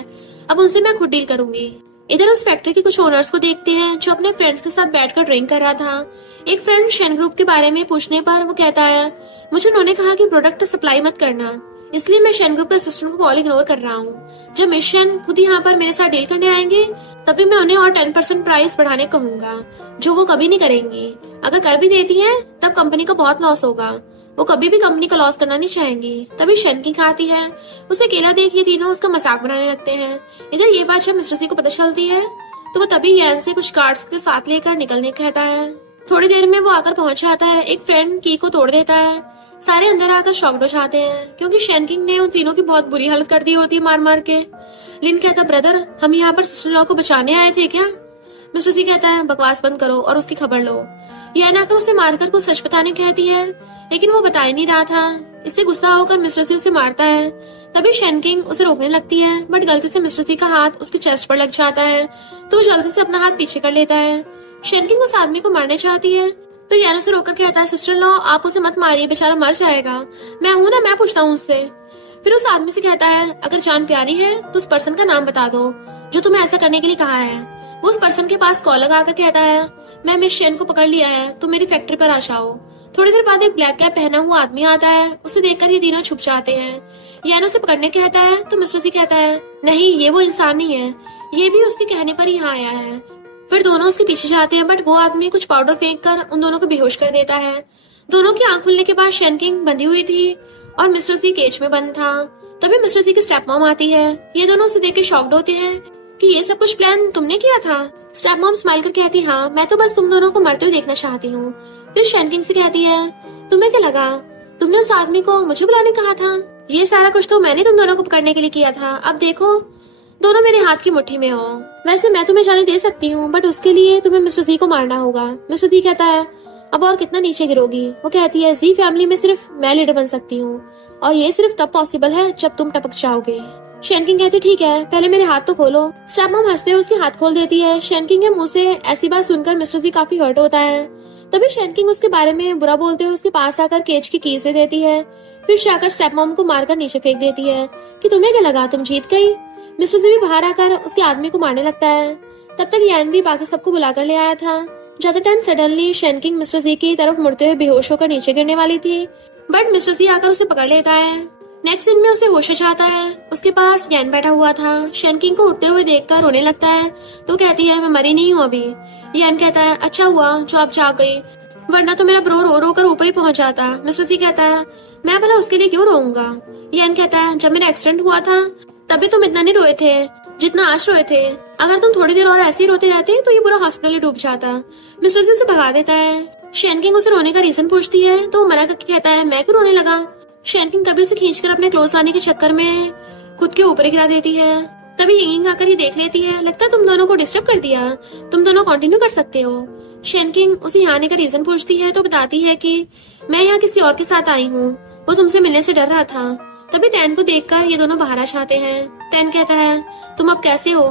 अब उनसे मैं खुद डील करूंगी। इधर उस फैक्ट्री के कुछ ओनर्स को देखते हैं जो अपने फ्रेंड्स के साथ बैठकर ड्रिंक कर रहा था। एक फ्रेंड शेन ग्रुप के बारे में पूछने पर वो कहता है मुझे उन्होंने कहा कि प्रोडक्ट सप्लाई मत करना, इसलिए मैं शेन ग्रुप के असिस्टेंट को कॉल इग्नोर कर रहा हूँ। जब मिशन खुद यहाँ पर मेरे साथ डील करने आएंगे तभी मैं उन्हें और 10% प्राइस बढ़ाने कहूंगा, जो वो कभी नहीं करेंगी। अगर कर भी देती हैं तब कंपनी का बहुत लॉस होगा, वो कभी भी कंपनी का लॉस करना नहीं चाहेंगी। तभी शैनकिंग आती है, उसे अकेला देख ये तीनों उसका मजाक बनाने लगते हैं। इधर ये बात जब मिस्टर सी को पता चलती है तो वो तभी यैन से कुछ कार्ड्स के साथ लेकर निकलने कहता है। थोड़ी देर में वो आकर पहुंच जाता है। एक फ्रेंड की को तोड़ देता है। सारे अंदर आकर शॉक्ड हो जाते हैं क्योंकि शैनकिंग ने उन तीनों की बहुत बुरी हालत कर दी होती मार मार के। लिन कहता ब्रदर हम यहाँ पर सिस्टर लॉ को बचाने आए थे क्या? मिस्टर सी कहता है बकवास बंद करो और उसकी खबर लो। यन आकर उसे मारकर कुछ सच बताने कहती है, लेकिन वो बता ही नहीं रहा था। इससे गुस्सा होकर मिस्टर सी उसे मारता है। तभी शेनकिंग उसे रोकने लगती है, बट गलती से मिस्टर सी का हाथ उसकी चेस्ट पर लग जाता है, तो वो जल्दी से अपना हाथ पीछे कर लेता है। शेनकिंग उस आदमी को मारने चाहती है, तो यान उसे रोककर कहता है सिस्टर लॉ आप उसे मत मारिए, बेचारा मर जाएगा। मैं हूं ना, मैं पूछता हूँ उससे। फिर उस आदमी से कहता है अगर जान प्यारी है तो उस पर्सन का नाम बता दो जो तुम्हें ऐसा करने के लिए कहा है। वो उस पर्सन के पास कॉल लगाकर कहता है मैं मिस शेन को पकड़ लिया है, तुम मेरी फैक्ट्री पर आ जाओ। थोड़ी देर बाद एक ब्लैक कैप पहना हुआ आदमी आता है। उसे देखकर ये तीनों छुप जाते हैं। यान उसे पकड़ने कहता है तो मिस्टर सी कहता है नहीं ये वो इंसान नहीं है, ये भी उसके कहने पर ही यहाँ आया है। फिर दोनों उसके पीछे जाते हैं, बट वो आदमी कुछ पाउडर फेंक कर उन दोनों को बेहोश कर देता है। दोनों की आंख खुलने के बाद शेनकिंग बंधी हुई थी और मिस्टर सी केज में बंद था। तभी मिस्टर सी की स्टेप मॉम आती है। ये दोनों उसे देख के शॉक्ड होते हैं कि ये सब कुछ प्लान तुमने किया था। स्टेप मॉम स्माइल कर कहती हाँ मैं तो बस तुम दोनों को मरते हुए देखना चाहती हूँ। फिर शेनकिंग से कहती है तुम्हें क्या लगा, तुमने उस आदमी को मुझे बुलाने कहा था? ये सारा कुछ तो मैंने तुम दोनों को पकड़ने के लिए किया था। अब देखो दोनों मेरे हाथ की मुट्ठी में हो। वैसे मैं तुम्हें जाने दे सकती हूँ, बट उसके लिए तुम्हें मिस्टर जी को मारना होगा। मिस्टर जी कहता है अब और कितना नीचे गिरोगी। वो कहती है जी फैमिली में सिर्फ मैं लीडर बन सकती हूँ और ये सिर्फ तब पॉसिबल है जब तुम टपक जाओगे। शेनकिंग कहती ठीक है पहले मेरे हाथ तो खोलो। स्टेप मॉम हंसते हुए उसके हाथ खोल देती है। शेनकिंग के मुंह से ऐसी बात सुनकर मिस्टर जी काफी हर्ट होता है। तभी शेनकिंग उसके बारे में बुरा बोलते हुए उसके पास आकर केज की कीज दे देती है। फिर जाकर स्टेप मॉम को मारकर नीचे फेंक देती है कि तुम्हें क्या लगा तुम जीत गई। मिस्टर जी भी बाहर आकर उसके आदमी को मारने लगता है। तब तक यान भी बाकी सबको बुलाकर ले आया था। ज्यादा टाइम सडनली शेनकिंग मिस्टर जी की तरफ मुड़ते हुए बेहोश होकर नीचे गिरने वाली थी, बट मिस्टर जी आकर उसे पकड़ लेता है। नेक्स्ट सीन में उसे होश आ जाता है। उसके पास यान बैठा हुआ था। शेनकिंग को उठते हुए देखकर रोने लगता है, तो कहती है मैं मरी नहीं हूँ अभी। यान कहता है अच्छा हुआ जो आप जाग गई, वरना तो मेरा ब्रो रो रो कर ऊपर ही पहुंच जाता। मिस्टर जी कहता है मैं भला उसके लिए क्यों रोऊंगा। यान कहता है जब मेरा एक्सीडेंट हुआ था तभी तुम इतना नहीं रोए थे जितना आज रोए थे। अगर तुम थोड़ी देर और ऐसे ही रोते रहते तो ये पूरा हॉस्पिटल ही डूब जाता। मिस्टर जी उसे भगा देता है। शेनकिंग उसे रोने का रीजन पूछती है तो वो मना करके कहता है मैं क्यों रोने लगा। शेनकिंग तभी उसे खींचकर अपने क्लोज लाने के चक्कर में खुद के ऊपर गिरा देती है। तभी यिंग आकर ही देख लेती है। लगता है तुम दोनों को डिस्टर्ब कर दिया, तुम दोनों कंटिन्यू कर सकते हो। शेनकिंग उसे यहाँ आने का रीजन पूछती है तो बताती है कि मैं यहाँ किसी और के साथ आई हूँ, वो तुमसे मिलने से डर रहा था। तभी तैन को देखकर ये दोनों बाहर आ जाते हैं। तैन कहता है तुम अब कैसे हो,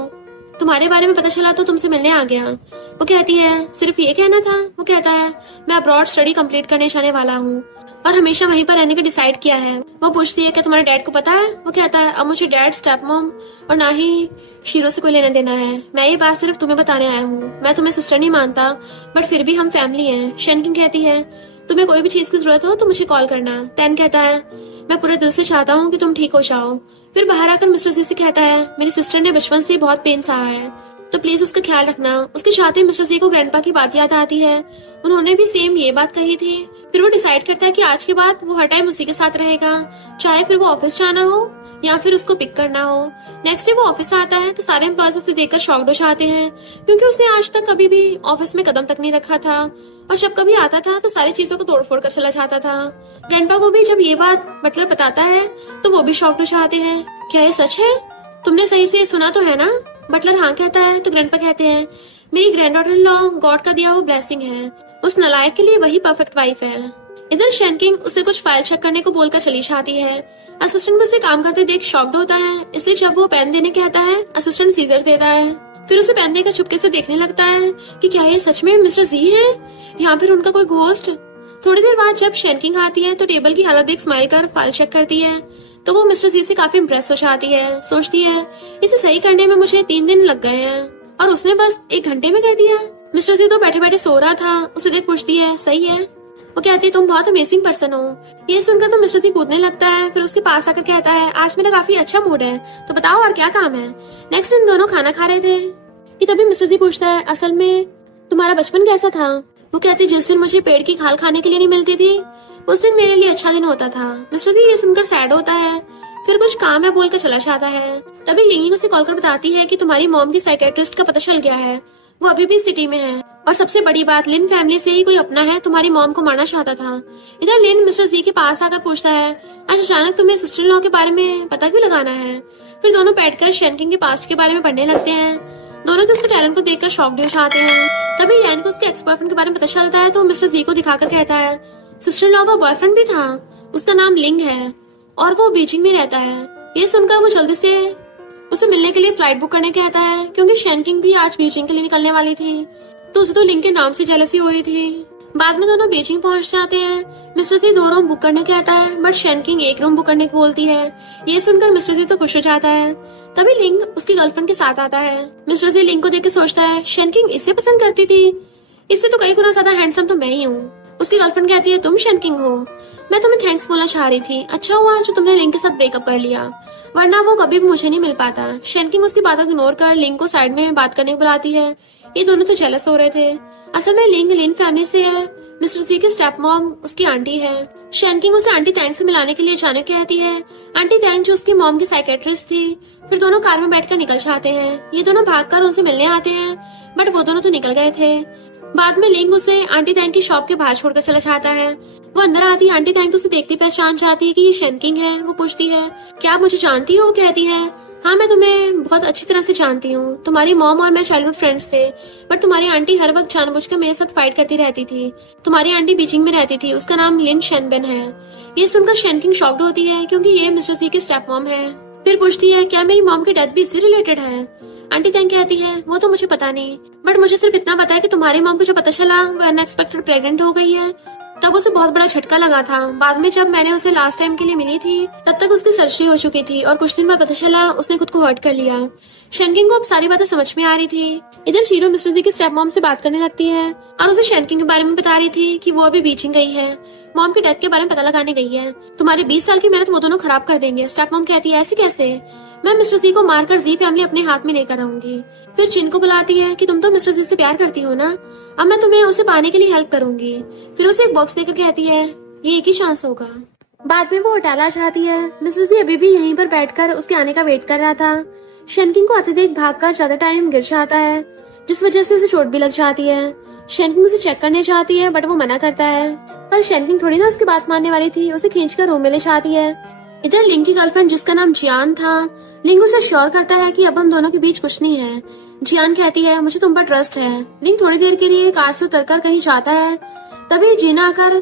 तुम्हारे बारे में पता चला तो तुमसे मिलने आ गया। वो कहती है सिर्फ ये कहना था। वो कहता है मैं अब्रॉड स्टडी कंप्लीट करने जाने वाला हूँ और हमेशा वहीं पर रहने का डिसाइड किया है। वो पूछती है क्या तुम्हारे डैड को पता है। वो कहता है अब मुझे डैड, स्टेप मॉम और ना ही शीरो से कोई लेना देना है। मैं ये बात सिर्फ तुम्हें बताने आया हूँ। मैं तुम्हें सिस्टर नहीं मानता, बट फिर भी हम फैमिली हैं। शेनकिंग कहती है तुम्हें कोई भी चीज की जरूरत हो तो मुझे कॉल करना। तैन कहता है मैं पूरे दिल से चाहता हूँ कि तुम ठीक हो जाओ। फिर बाहर आकर मिस्टर जी से कहता है मेरी सिस्टर ने बचपन से बहुत पेन सहा है, तो प्लीज उसका ख्याल रखना। उसके साथ ही मिस्टर जी को ग्रैंडपा की बात याद आती है। उन्होंने भी सेम ये बात कही थी। फिर वो डिसाइड करता है कि आज के बाद वो हर टाइम उसी के साथ रहेगा, चाहे फिर वो ऑफिस जाना हो या फिर उसको पिक करना हो। नेक्स्ट डे वो ऑफिस आता है तो सारे एम्प्लॉयज उसे देखकर शॉक्ड हो जाते हैं, क्योंकि उसने आज तक कभी भी ऑफिस में कदम तक नहीं रखा था और जब कभी आता था तो सारी चीजों को तोड़फोड़ कर चला जाता था। ग्रैंडपा को भी जब ये बात बटलर बताता है तो वो भी शॉक्ड हो जाते हैं। क्या ये सच है? तुमने सही से सुना तो है ना? बटलर हाँ कहता है तो ग्रैंडपा कहते हैं मेरी grand daughter in law God का दिया हुआ ब्लेसिंग है, उस नालायक के लिए वही परफेक्ट वाइफ है। इधर शेनकिंग उसे कुछ फाइल चेक करने को बोलकर चली जाती है। असिस्टेंट उसे काम करते देख शॉक्ड होता है, इसलिए जब वो पेन देने कहता है असिस्टेंट सीजर देता है। फिर उसे पेन देकर चुपके से देखने लगता है कि क्या ये सच में मिस्टर जी है या फिर उनका कोई घोस्ट। थोड़ी देर बाद जब शेनकिंग आती है तो टेबल की हालत देख स्माइल कर फाइल चेक करती है, तो वो मिस्टर जी से काफी इम्प्रेस हो जाती है। सोचती है इसे सही करने में मुझे 3 दिन लग गए हैं और उसने बस 1 घंटे में कर दिया। मिस्टर जी तो बैठे बैठे सो रहा था, उसे देख पूछती है सही है। वो कहती है तुम बहुत अमेजिंग पर्सन हो। ये सुनकर तो मिस्टर जी कूदने लगता है। फिर उसके पास आकर कहता है आज मेरा काफी अच्छा मूड है, तो बताओ और क्या काम है। नेक्स्ट दिन दोनों खाना खा रहे थे कि तभी मिस्टर जी पूछता है असल में तुम्हारा बचपन कैसा था। वो कहती जिस दिन मुझे पेड़ की खाल खाने के लिए नहीं मिलती थी उस दिन मेरे लिए अच्छा दिन होता था। मिस्टर जी ये सुनकर सैड होता है, फिर कुछ काम है बोलकर चला जाता है। तभी यिंग उसे कॉल कर बताती है कि तुम्हारी मॉम की साइकेट्रिस्ट का पता चल गया है, वो अभी भी सिटी में है और सबसे बड़ी बात लिन फैमिली से ही कोई अपना है तुम्हारी मॉम को मारना चाहता था। इधर लिन मिस्टर जी के पास आकर पूछता है आज अचानक तुम्हें सिस्टर इन लॉ के बारे में पता क्यों लगाना है। फिर दोनों बैठकर शेनकिंग के पास्ट के बारे में पढ़ने लगते हैं। दोनों के उसके टैलेंट को देखकर शॉक्ड हो जाते हैं। तभी यान को उसके एक्स बॉयफ्रेंड के बारे में पता चलता है तो मिस्टर जी को दिखाकर कहता है सिस्टर इन लॉ का बॉयफ्रेंड भी था, उसका नाम लिंग है और वो बीजिंग में रहता है। ये सुनकर वो जल्दी से उसे मिलने के लिए फ्लाइट बुक करने कहता है क्योंकि शेनकिंग भी आज बीजिंग के लिए निकलने वाली थी, तो उसे तो लिंग के नाम से जेलसी हो रही थी। बाद में दोनों बीजिंग पहुंच जाते हैं। मिस्टर जी 2 रूम बुक करने कहता है बट शेनकिंग 1 रूम बुक करने को बोलती है। ये सुनकर मिस्टर जी तो खुश हो जाता है। तभी लिंग उसकी गर्लफ्रेंड के साथ आता है। मिस्टर जी लिंग को देख के सोचता है शेनकिंग इसे पसंद करती थी, इससे तो कई गुना ज्यादा हैंडसम तो मैं ही हूँ। उसकी गर्लफ्रेंड कहती है तुम शेनकिंग हो, मैं तुम्हें थैंक्स बोलना चाह रही थी, अच्छा हुआ जो तुमने लिंग के साथ ब्रेकअप कर लिया, वरना वो कभी भी मुझे नहीं मिल पाता। शेनकिंग उसकी बातों को इग्नोर कर लिंग को साइड में बात करने को बुलाती है। ये दोनों तो जेलस हो रहे थे। असल में लिंग लिन फैमिली से है, मिस्टर जी की स्टेप मॉम उसकी आंटी है। शेनकिंग उसे आंटी टैंग से मिलाने के लिए जाने कहती है। आंटी टैंग जो उसकी मॉम की साइकेट्रिस्ट थी। फिर दोनों कार में बैठकर निकल जाते हैं। ये दोनों भागकर उनसे मिलने आते हैं बट वो दोनों तो निकल गए थे। बाद में लिंग उसे आंटी टैंग की शॉप के बाहर छोड़कर चला जाता है। वो अंदर आती है। आंटी टैंग तो उसे देखती पहचान जाती है कि ये शेनकिंग है। वो पूछती है क्या आप मुझे जानती हो? वो कहती है हाँ मैं तुम्हें बहुत अच्छी तरह से जानती हूँ, तुम्हारी मॉम और मैं चाइल्डहुड फ्रेंड्स थे, बट तुम्हारी आंटी हर वक्त जानबूझकर मेरे साथ फाइट करती रहती थी। तुम्हारी आंटी बीजिंग में रहती थी, उसका नाम लिन शेनबेन है। ये सुनकर शेनकिंग शॉक्ड होती है क्योंकि ये मिस्टर जी की स्टेप मॉम है। फिर पूछती है क्या मेरी मॉम की डेथ भी इससे रिलेटेड है? आंटी टैंग कहती है वो तो मुझे पता नहीं, बट मुझे सिर्फ इतना पता है कि तुम्हारी मॉम को जो पता चला वो अनएक्सपेक्टेड प्रेग्नेंट हो गई है, तब उसे बहुत बड़ा झटका लगा था। बाद में जब मैंने उसे लास्ट टाइम के लिए मिली थी तब तक उसकी सर्जरी हो चुकी थी और कुछ दिन बाद पता चला उसने खुद को हर्ट कर लिया। शेनकिंग को अब सारी बातें समझ में आ रही थी। इधर शीरो मिस्टर जी की स्टेप मॉम से बात करने लगती है और उसे शेनकिंग के बारे में बता रही थी कि वो अभी बीजिंग गई है, मॉम की डेथ के बारे में पता लगाने गई है। तुम्हारी 20 साल की मेहनत वो दोनों खराब कर देंगे। स्टेप मॉम कहती है ऐसे कैसे? मैं मिस्टर जी को मारकर जी फैमिली अपने हाथ में लेकर आऊंगी। फिर चिन को बुलाती है कि तुम तो मिस्टर जी से प्यार करती हो ना, अब मैं तुम्हें उसे पाने के लिए हेल्प करूंगी। फिर उसे एक बॉक्स देकर कहती है ये एक ही चांस होगा। बाद में वो होटल आ जाती है। मिस्टर जी अभी भी यहीं पर बैठकर उसके आने का वेट कर रहा था। शेनकिंग को आते देख भागकर ज्यादा टाइम गिर जाता है, जिस वजह से उसे चोट भी लग जाती है। शेनकिंग उसे चेक करने जाती है बट वो मना करता है, पर शेनकिंग थोड़ी ना उसकी बात मानने वाली थी। उसे खींचकर रूम में ले जाती है। इधर लिंग की गर्लफ्रेंड जिसका नाम जियान था, लिंग उसे श्योर करता है कि अब हम दोनों के बीच कुछ नहीं है। जियान कहती है मुझे तुम पर ट्रस्ट है। लिंग थोड़ी देर के लिए कार से उतरकर कहीं जाता है। तभी जीना आकर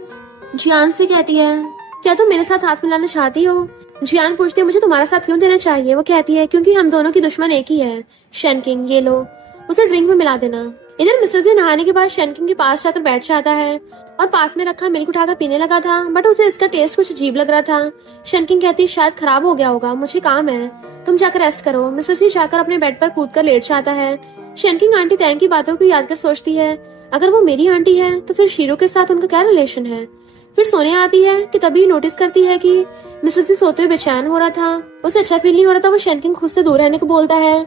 जियान से कहती है क्या तुम मेरे साथ हाथ मिलाना चाहती हो? जियान पूछती है मुझे तुम्हारा साथ क्यों देना चाहिए? वो कहती है क्योंकि हम दोनों की दुश्मन एक ही है। शेनकिंग ये लो, उसे ड्रिंक में मिला देना। इधर मिस्टर जी नहाने के बाद शेनकिंग के पास जाकर बैठ जाता है और पास में रखा मिल्क उठाकर पीने लगा था, बट उसे इसका टेस्ट कुछ अजीब लग रहा था। शेनकिंग कहती है शायद खराब हो गया होगा, मुझे काम है, तुम जाकर रेस्ट करो। मिस्टर जी जाकर अपने बेड पर कूदकर लेट जाता है। शेनकिंग आंटी टैंग की बातों को याद कर सोचती है अगर वो मेरी आंटी है तो फिर शीरो के साथ उनका क्या रिलेशन है। फिर सोने आती है कि तभी नोटिस करती है कि मिस्टर जी सोते हुए बेचैन हो रहा था, उसे अच्छा फील नहीं हो रहा था। वो शेनकिंग खुद से दूर रहने को बोलता है,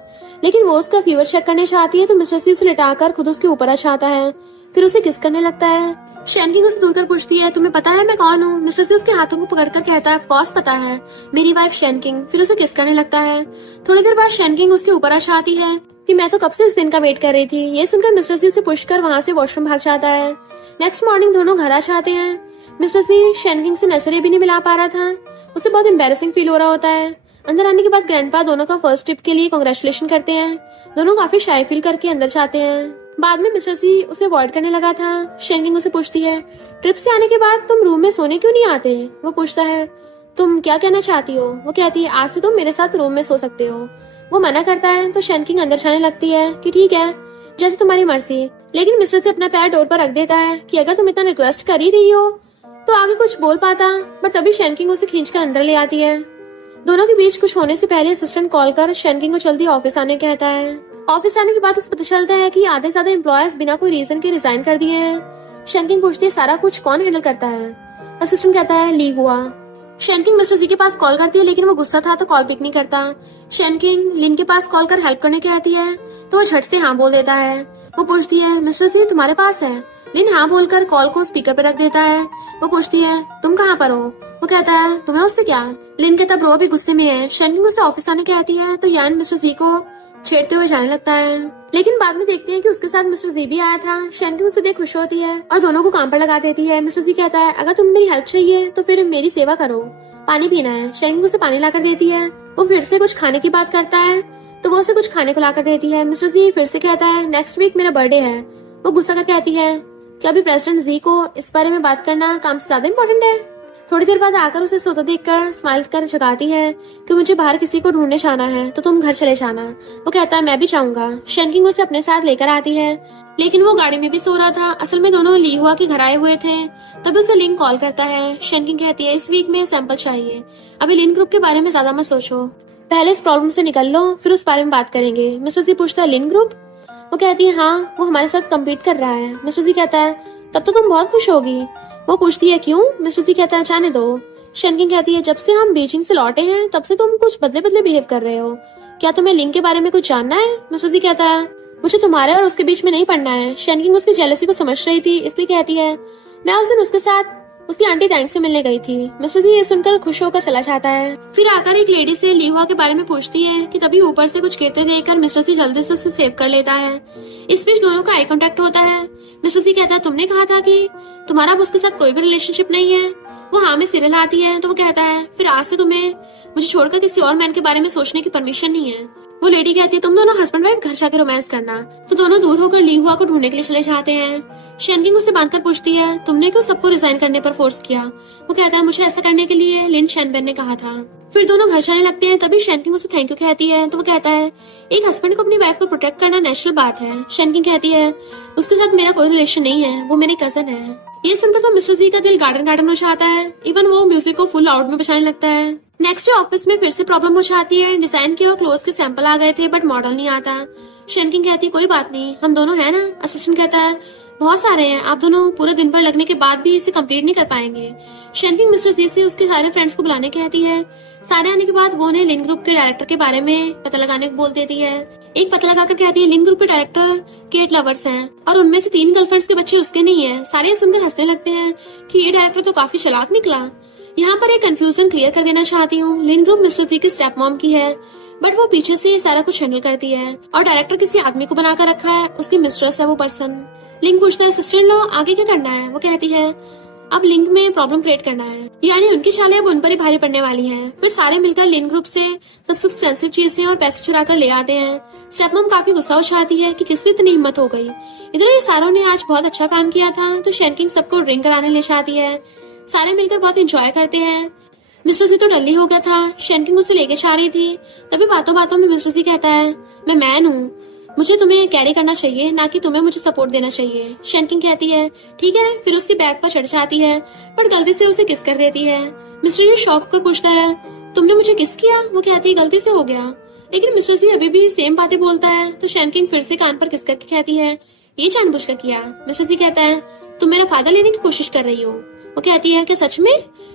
लेकिन वो उसका फीवर चेक करने चाहती है तो मिस्टर जी उसे लिटाकर खुद उसके ऊपर आ जाता है। फिर उसे किस करने लगता है। शेनकिंग उसे दूर कर पूछती है तुम्हें पता है मैं कौन हूँ? मिस्टर जी उसके हाथों को पकड़कर कहता है ऑफ कोर्स पता है, मेरी वाइफ शेनकिंग। फिर उसे किस करने लगता है। थोड़ी देर बाद शेनकिंग उसके ऊपर आ जाती है कि मैं तो कब से इस दिन का वेट कर रही थी। ये सुनकर मिस्टर जी उसे पुश कर वहाँ से वॉशरूम भाग जाता है। नेक्स्ट मॉर्निंग दोनों घर आ जाते हैं। मिस्टर जी शेनकिंग से नजरें भी नहीं मिला पा रहा था, उसे बहुत एम्बैरेसिंग फील हो रहा होता है। अंदर आने के बाद ग्रैंडपा दोनों का फर्स्ट ट्रिप के लिए कांग्रेचुलेशन करते हैं। दोनों काफी शाय फील करके अंदर जाते हैं। बाद में मिस्टर जी उसे अवॉइड करने लगा था। शेनकिंग उसे पूछती है ट्रिप से आने के बाद तुम रूम में सोने क्यों नहीं आते? वो पूछता है तुम क्या कहना चाहती हो? वो कहती है आज से तुम मेरे साथ रूम में सो सकते हो। वो मना करता है तो शेनकिंग अंदर जाने लगती है कि ठीक है जैसे तुम्हारी मर्जी, लेकिन मिस्टर जी अपना पैर डोर पर रख देता है कि अगर तुम इतना रिक्वेस्ट कर ही रही हो तो आगे कुछ बोल पाता, बट तभी शेनकिंग उसे खींचकर अंदर ले आती है। दोनों के बीच कुछ होने से पहले असिस्टेंट कॉल कर शेनकिंग को जल्दी ऑफिस आने कहता है। ऑफिस आने के बाद उसे पता चलता है कि आधे से ज्यादा एम्प्लॉयज बिना कोई रीजन के रिजाइन कर दिए हैं। शेनकिंग पूछती है सारा कुछ कौन हैंडल करता है? असिस्टेंट कहता है ली हुआ। शेनकिंग मिस्टर जी के पास कॉल करती है लेकिन वो गुस्सा था तो कॉल पिक नहीं करता। शेनकिंग लिन के पास कॉल कर हेल्प करने कहती है तो वो झट से हाँ बोल देता है। वो पूछती है मिस्टर जी तुम्हारे पास है? लिन हाँ बोलकर कॉल को स्पीकर पर रख देता है। वो पूछती है तुम कहाँ पर हो? वो कहता है तुम्हें उससे क्या? लिन कहता ब्रो अभी गुस्से में है। शेनकिंग उसे ऑफिस आने कहती है तो यान मिस्टर जी को छेड़ते हुए जाने लगता है, लेकिन बाद में देखते हैं कि उसके साथ मिस्टर जी भी आया था। शेनकिंग उसे देख खुश होती है और दोनों को काम पर लगा देती है। मिस्टर जी कहता है अगर तुम्हें मेरी हेल्प चाहिए तो फिर मेरी सेवा करो, पानी पीना है। शेनकिंग उसे पानी लाकर देती है। वो फिर से कुछ खाने की बात करता है तो वो उसे कुछ खाने को ला कर देती है। मिस्टर जी फिर से कहता है नेक्स्ट वीक मेरा बर्थडे है। वो गुस्सा कर कहती है कि अभी प्रेसिडेंट जी को इस बारे में बात करना काम से ज्यादा इम्पोर्टेंट है। थोड़ी देर बाद आकर उसे सोता देखकर स्माइल कर जगाती है कि मुझे बाहर किसी को ढूंढने जाना है तो तुम घर चले जाना। वो कहता है मैं भी चाहूंगा। शेनकिंग उसे अपने साथ लेकर आती है, लेकिन वो गाड़ी में भी सो रहा था। असल में दोनों ली हुआ के घर आए हुए थे। तभी उसे लिंक कॉल करता है। शेनकिंग कहती है इस वीक में सैंपल चाहिए, अभी लिन ग्रुप के बारे में ज्यादा मत सोचो, पहले इस प्रॉब्लम से निकल लो, फिर उस बारे में बात करेंगे। मिस्टर जी पूछता है लिन ग्रुप? वो कहती है हाँ, वो हमारे साथ कम्पीट कर रहा है। मिस्टर जी कहता है तब तो तुम बहुत खुश होगी। वो पूछती है क्यों? मिस्टर जी कहता है जाने दो। शेनकिंग कहती है जब से हम बीजिंग से लौटे हैं तब से तुम कुछ बदले बदले बिहेव कर रहे हो, क्या तुम्हें लिंक के बारे में कुछ जानना है? मिस्टर जी कहता है मुझे तुम्हारे और उसके बीच में नहीं पड़ना है। शेनकिंग उसकी जेलसी को समझ रही थी, इसलिए कहती है मैं उस दिन उसके साथ उसकी आंटी थैंक्स से मिलने गई थी। मिस्टर जी ये सुनकर खुश होकर चला जाता है। फिर आकर एक लेडी से लीहुआ के बारे में पूछती है कि तभी ऊपर से कुछ गिरते देखकर मिस्टर जी जल्दी से उसे सेव कर लेता है। इस बीच दोनों का आई कांटेक्ट होता है। मिस्टर जी कहता है तुमने कहा था कि तुम्हारा अब उसके साथ कोई भी रिलेशनशिप नहीं है। वो हाँ में सिरे लाती है तो वो कहता है फिर आज से तुम्हें मुझे छोड़कर किसी और मैन के बारे में सोचने की परमिशन नहीं है। वो लेडी कहती है तुम दोनों हस्बैंड वाइफ घर जाकर रोमांस करना। तो दोनों दूर होकर लीहुआ को ढूंढने के लिए चले जाते हैं। शेनकिंग उसे बांधकर पूछती है तुमने क्यों सबको रिजाइन करने पर फोर्स किया? वो कहता है मुझे ऐसा करने के लिए लिन शेनबेन ने कहा था। फिर दोनों घर जाने लगते हैं। तभी शेनकिंग उसे थैंक यू कहती है तो वो कहता है एक हस्बैंड को अपनी वाइफ को प्रोटेक्ट करना नेचुरल बात है। शेनकिंग कहती है उसके साथ मेरा कोई रिलेशन नहीं है, वो मेरे कजन है। ये सुनकर तो मिस्टर जी का दिल गार्डन गार्डन हो जाता है। इवन वो म्यूजिक को फुल आउट में बजाने लगता है। नेक्स्ट डे ऑफिस में फिर से प्रॉब्लम हो जाती है। डिजाइन के और क्लोज के सैंपल आ गए थे बट मॉडल नहीं आता। शेनकिंग कहती है कोई बात नहीं, हम दोनों है ना। असिस्टेंट कहता है बहुत सारे हैं, आप दोनों पूरे दिन भर लगने के बाद भी इसे कंप्लीट नहीं कर पाएंगे। शेनकिंग मिस्टर जी से उसके सारे फ्रेंड्स को बुलाने कहती है। सारे आने के बाद वो उन्हें लिन ग्रुप के डायरेक्टर के बारे में पता लगाने को बोल देती है। एक पता लगाकर कहती है लिन ग्रुप के डायरेक्टर केट लवर्स हैं और उनमें से 3 गर्लफ्रेंड्स के बच्चे उसके नहीं है। सारे सुनकर हंसने लगते हैं कि ये डायरेक्टर तो काफी चालाक निकला। यहाँ पर एक कंफ्यूजन क्लियर कर देना चाहती हूँ। लिन ग्रुप मिस्टर जी की स्टेप मॉम की है बट वो पीछे से सारा कुछ हैंडल करती है और डायरेक्टर किसी आदमी को बनाकर रखा है, उसकी मिस्ट्रेस है वो पर्सन। लिंक पूछता है सिस्टर इन लॉ आगे क्या करना है? वो कहती है अब लिंक में प्रॉब्लम क्रिएट करना है, यानी उनकी चालें अब उन पर ही भारी पड़ने वाली हैं। फिर सारे मिलकर लिन ग्रुप से सबसे एक्सपेंसिव चीजें और पैसे चुरा कर ले आते हैं। स्टेपमॉम काफी गुस्सा हो जाती है कि किसकी इतनी हिम्मत हो गई। इधर सारों ने आज बहुत अच्छा काम किया था तो शेनकिंग सबको ड्रिंक कराने ले जाती है। सारे मिलकर बहुत एंजॉय करते हैं। मिस्टर जी तो डल्ली हो गया था। शेनकिंग उसे लेके जा रही थी। तभी बातों बातों में मिस्टर जी कहता है मैं मैन हूँ, मुझे तुम्हें कैरी करना चाहिए ना कि तुम्हें मुझे सपोर्ट देना चाहिए। शेनकिंग कहती है ठीक है। फिर उसके बैग पर चढ़ जाती है पर गलती से उसे किस कर देती है। मिस्टर जी शॉक कर पूछता है तुमने मुझे किस किया? वो कहती है गलती से हो गया। लेकिन मिस्टर जी अभी भी सेम बातें बोलता है तो शेनकिंग फिर से कान पर किस करके कहती है ये जानबूझकर किया। मिस्टर जी कहता है तुम मेरा फायदा लेने की कोशिश कर रही हो। वो कहती है कि सच में?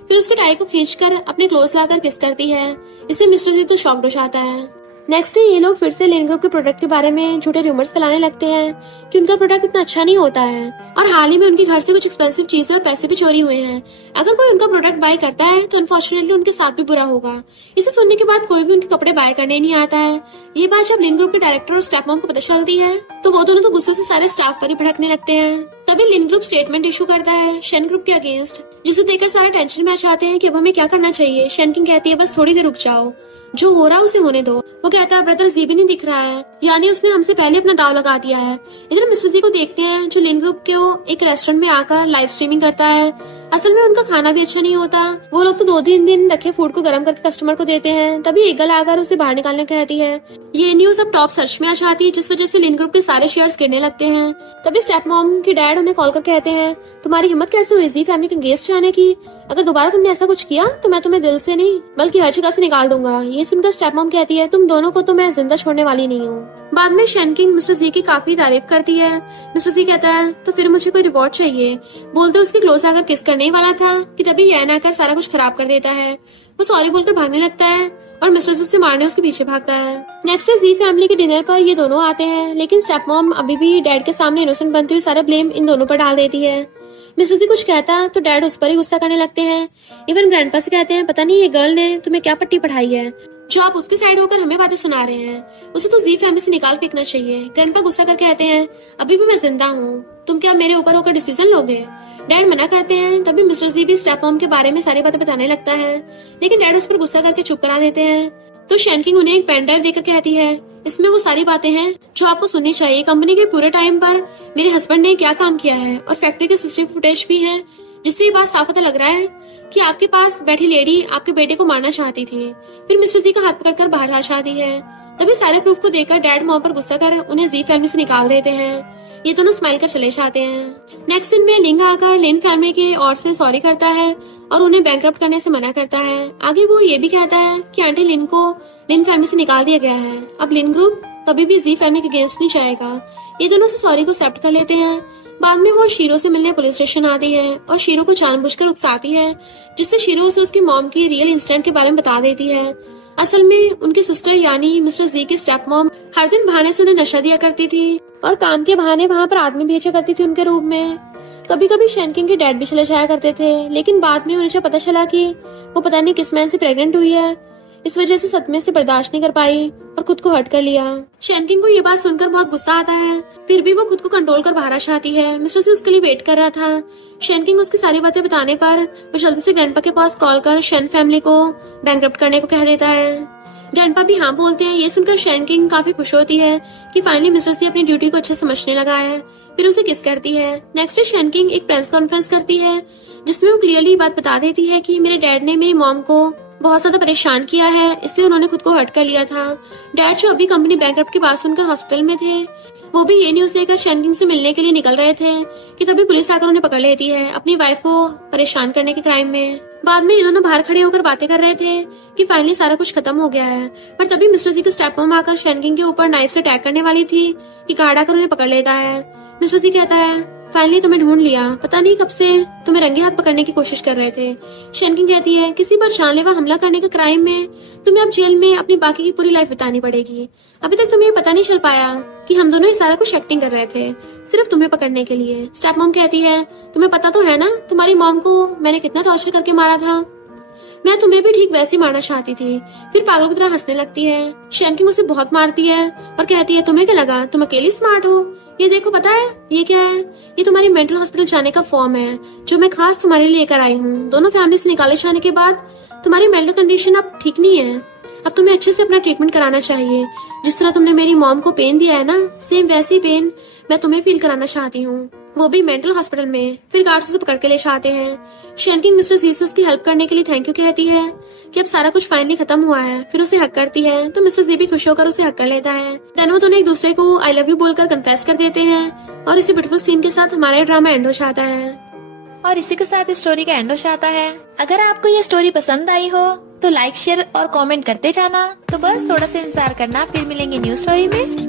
फिर उसके टाई को खींचकर अपने क्लोज लाकर किस करती है। इससे मिस्टर जी तो शॉक्ड हो जाता है। नेक्स्ट डे ये लोग फिर से लिन ग्रुप के प्रोडक्ट के बारे में झूठे रूमर्स फैलाने लगते हैं कि उनका प्रोडक्ट इतना अच्छा नहीं होता है और हाल ही में उनके घर से कुछ एक्सपेंसिव चीजें और पैसे भी चोरी हुए हैं। अगर कोई उनका प्रोडक्ट बाय करता है तो अनफॉर्चुनेटली उनके साथ भी बुरा होगा। इसे सुनने के बाद कोई भी उनके कपड़े बाय करने नहीं आता है। ये बात जब लिन ग्रुप के डायरेक्टर और स्टेप मॉम को पता चलती है तो वो दोनों तो गुस्से से सारे स्टाफ पर ही भड़कने लगते हैं। तभी लिन ग्रुप स्टेटमेंट इशू करता है शेन ग्रुप के अगेंस्ट, जिसे देखकर सारे टेंशन में आ जाते हैं कि अब हमें क्या करना चाहिए। शेनकिंग कहती है बस थोड़ी देर रुक जाओ, जो हो रहा है उसे होने दो। वो कहता है ब्रदर जी भी नहीं दिख रहा है, यानी उसने हमसे पहले अपना दाव लगा दिया है। इधर मिस्टर जी को देखते हैं जो लिन ग्रुप के एक रेस्टोरेंट में आकर लाइव स्ट्रीमिंग करता है। असल में उनका खाना भी अच्छा नहीं होता। वो लोग तो 2-3 दिन रखे फूड को गर्म करके कस्टमर को देते हैं। तभी ईगल आकर उसे बाहर निकालने कहती है। ये न्यूज अब टॉप सर्च में आ जाती है जिस वजह से लिन ग्रुप के सारे शेयर्स गिरने लगते हैं। तभी स्टेप मॉम की डैड उन्हें कॉल कर कहते हैं तुम्हारी हिम्मत कैसे हुई जी फैमिली के गेस्ट जाने की? अगर दोबारा तुमने ऐसा कुछ किया तो मैं तुम्हें दिल से नहीं बल्कि हर जगह से निकाल दूंगा। ये सुनकर स्टेप मॉम कहती है तुम दोनों को तो मैं जिंदा छोड़ने वाली नहीं हूँ। बाद में शेनकिंग मिस्टर जी की काफी तारीफ करती है। मिस्टर जी कहता है तो फिर मुझे कोई रिवॉर्ड चाहिए। बोलते उसके क्लोज आकर किस करने ही वाला था कि तभी यह आकर सारा कुछ खराब कर देता है। वो सॉरी बोलकर भागने लगता है और मिस्टर जी से मारने उसके पीछे भागता है। नेक्स्ट डे जी फैमिली के डिनर पर ये दोनों आते हैं, लेकिन स्टेप मॉम अभी भी डैड के सामने इनोसेंट बनती हुई सारा ब्लेम इन दोनों पर डाल देती है। मिस्टर जी कुछ कहता तो डैड उस पर ही गुस्सा करने लगते हैं। इवन ग्रैंडपा से कहते हैं पता नहीं ये गर्ल ने तुम्हें क्या पट्टी पढ़ाई है जो आप उसके साइड होकर हमें बातें सुना रहे हैं। उसे तो जी फैमिली से निकाल फेंकना चाहिए। ग्रैंडपा गुस्सा करके कहते हैं अभी भी मैं जिंदा हूँ, तुम क्या मेरे ऊपर होकर डिसीजन लोगे? डैड मना करते हैं। तभी मिस्टर जी भी स्टेप मॉम के बारे में सारी बातें बताने लगता है, लेकिन डैड उस पर गुस्सा करके चुप करा देते हैं। तो शैनकिंग उन्हें एक पेन ड्राइव देकर कहती है, इसमें वो सारी बातें हैं जो आपको सुननी चाहिए। कंपनी के पूरे टाइम पर मेरे हस्बैंड ने क्या काम किया है और फैक्ट्री के सीसीटीवी फुटेज भी है, जिससे ये बात साफ पता लग रहा है कि आपके पास बैठी लेडी आपके बेटे को मारना चाहती थी, फिर मिस्टर जी का हाथ पकड़कर बाहर आ जाती है। तभी सारे प्रूफ को देखकर डैड मॉम पर गुस्सा कर उन्हें जी फैमिली से निकाल देते हैं। ये दोनों स्माइल कर चले जाते हैं। नेक्स्ट सीन में लिंग आकर लिन फैमिली की ओर से सॉरी करता है और उन्हें बैंकरप्ट करने से मना करता है। आगे वो ये भी कहता है कि आंटी लिन को लिन फैमिली से निकाल दिया गया है, अब लिन ग्रुप कभी भी जी फैमिली के अगेंस्ट नहीं जाएगा। ये दोनों से सॉरी को एक्सेप्ट कर लेते हैं। बाद में वो शीरो से मिलने पुलिस स्टेशन आती है और शीरो को जानबूझकर उकसाती है, जिससे शीरो उसे उसकी मॉम की रियल इंसिडेंट के बारे में बता देती है। असल में उनकी सिस्टर यानी मिस्टर जी की स्टेप मॉम हर दिन बहाने से उन्हें नशा दिया करती थी और काम के बहाने वहाँ पर आदमी भेजा करती थी उनके रूम में। कभी कभी शैनकिंग के डैड भी चले जाया करते थे, लेकिन बाद में उन्हें जब पता चला कि वो पता नहीं किस मैन से प्रेग्नेंट हुई है, इस वजह से सदमे से बर्दाश्त नहीं कर पाई और खुद को हर्ट कर लिया। शैनकिंग को ये बात सुनकर बहुत गुस्सा आता है, फिर भी वो खुद को कंट्रोल कर बाहर आ जाती है। मिस्टर जी उसके लिए वेट कर रहा था। शैनकिंग उसकी सारी बातें बताने पर वो जल्दी से ग्रैंडपा के पास कॉल कर शैन फैमिली को बैंकरप्ट करने को कह देता है। ग्रैंडपा भी हाँ बोलते हैं। ये सुनकर शैनकिंग काफी खुश होती है कि फाइनली मिस्टर जी अपनी ड्यूटी को अच्छे समझने लगा है, फिर उसे किस करती है। नेक्स्ट डे शैनकिंग एक प्रेस कॉन्फ्रेंस करती है, जिसमें वो क्लियरली बात बता देती है कि मेरे डैड ने मेरी मॉम को बहुत ज्यादा परेशान किया है, इसलिए उन्होंने खुद को हर्ट कर लिया था। डैड जो अभी कंपनी बैंकरप्ट की बात सुनकर हॉस्पिटल में थे, वो भी ये न्यूज लेकर शैनकिंग से मिलने के लिए निकल रहे थे कि तभी पुलिस आकर उन्हें पकड़ लेती है अपनी वाइफ को परेशान करने के क्राइम में। बाद में ये दोनों बाहर खड़े होकर बातें कर रहे थे कि फाइनली सारा कुछ खत्म हो गया है, पर तभी मिस्टर जी की स्टेप मॉम आकर शैनकिंग के ऊपर नाइफ से अटैक करने वाली थी कि गार्ड आकर उन्हें पकड़ लेता है। मिस्टर जी कहता है, फाइनली तुम्हें ढूंढ लिया, पता नहीं कब से तुम्हें रंगे हाथ पकड़ने की कोशिश कर रहे थे। शैनकिंग कहती है, किसी पर जानलेवा हमला करने के क्राइम में तुम्हें अब जेल में अपनी बाकी की पूरी लाइफ बितानी पड़ेगी। अभी तक तुम्हें पता नहीं चल पाया कि हम दोनों ही सारा कुछ एक्टिंग कर रहे थे सिर्फ तुम्हें पकड़ने के लिए। स्टेप मॉम कहती है, तुम्हें पता तो है ना तुम्हारी मॉम को मैंने कितना टॉर्चर करके मारा था, मैं तुम्हें भी ठीक वैसे ही मारना चाहती थी। फिर पागल की तरह हंसने लगती है। शैनकिंग उसे बहुत मारती है और कहती है, तुम्हें क्या लगा तुम अकेली स्मार्ट हो? ये देखो पता है ये क्या है? ये तुम्हारी मेंटल हॉस्पिटल जाने का फॉर्म है जो मैं खास तुम्हारे लिए लेकर आई हूँ। दोनों फैमिली से निकाले जाने के बाद तुम्हारी मेंटल कंडीशन अब ठीक नहीं है, अब तुम्हें अच्छे से अपना ट्रीटमेंट कराना चाहिए। जिस तरह तुमने मेरी मॉम को पेन दिया है ना, सेम वैसी पेन मैं तुम्हें फील कराना चाहती हूँ, वो भी मेंटल हॉस्पिटल में। फिर गार्ड्स उसे पकड़ के ले जाते हैं। शैनकिंग मिस्टर जी से उसकी हेल्प करने के लिए थैंक यू कहती है कि अब सारा कुछ फाइनली खत्म हुआ है। फिर उसे हक करती है तो मिस्टर जी भी खुश होकर उसे हक कर लेता है। देन वो दोनों एक दूसरे को आई लव यू बोलकर कन्फेस कर देते हैं और इसी ब्यूटीफुल सीन के साथ हमारा ड्रामा एंड हो जाता है। और इसी के साथ इस स्टोरी का एंड हो जाता है। अगर आपको ये स्टोरी पसंद आई हो तो लाइक शेयर और कमेंट करते जाना। तो बस थोड़ा सा इंतजार करना, फिर मिलेंगे न्यू स्टोरी में।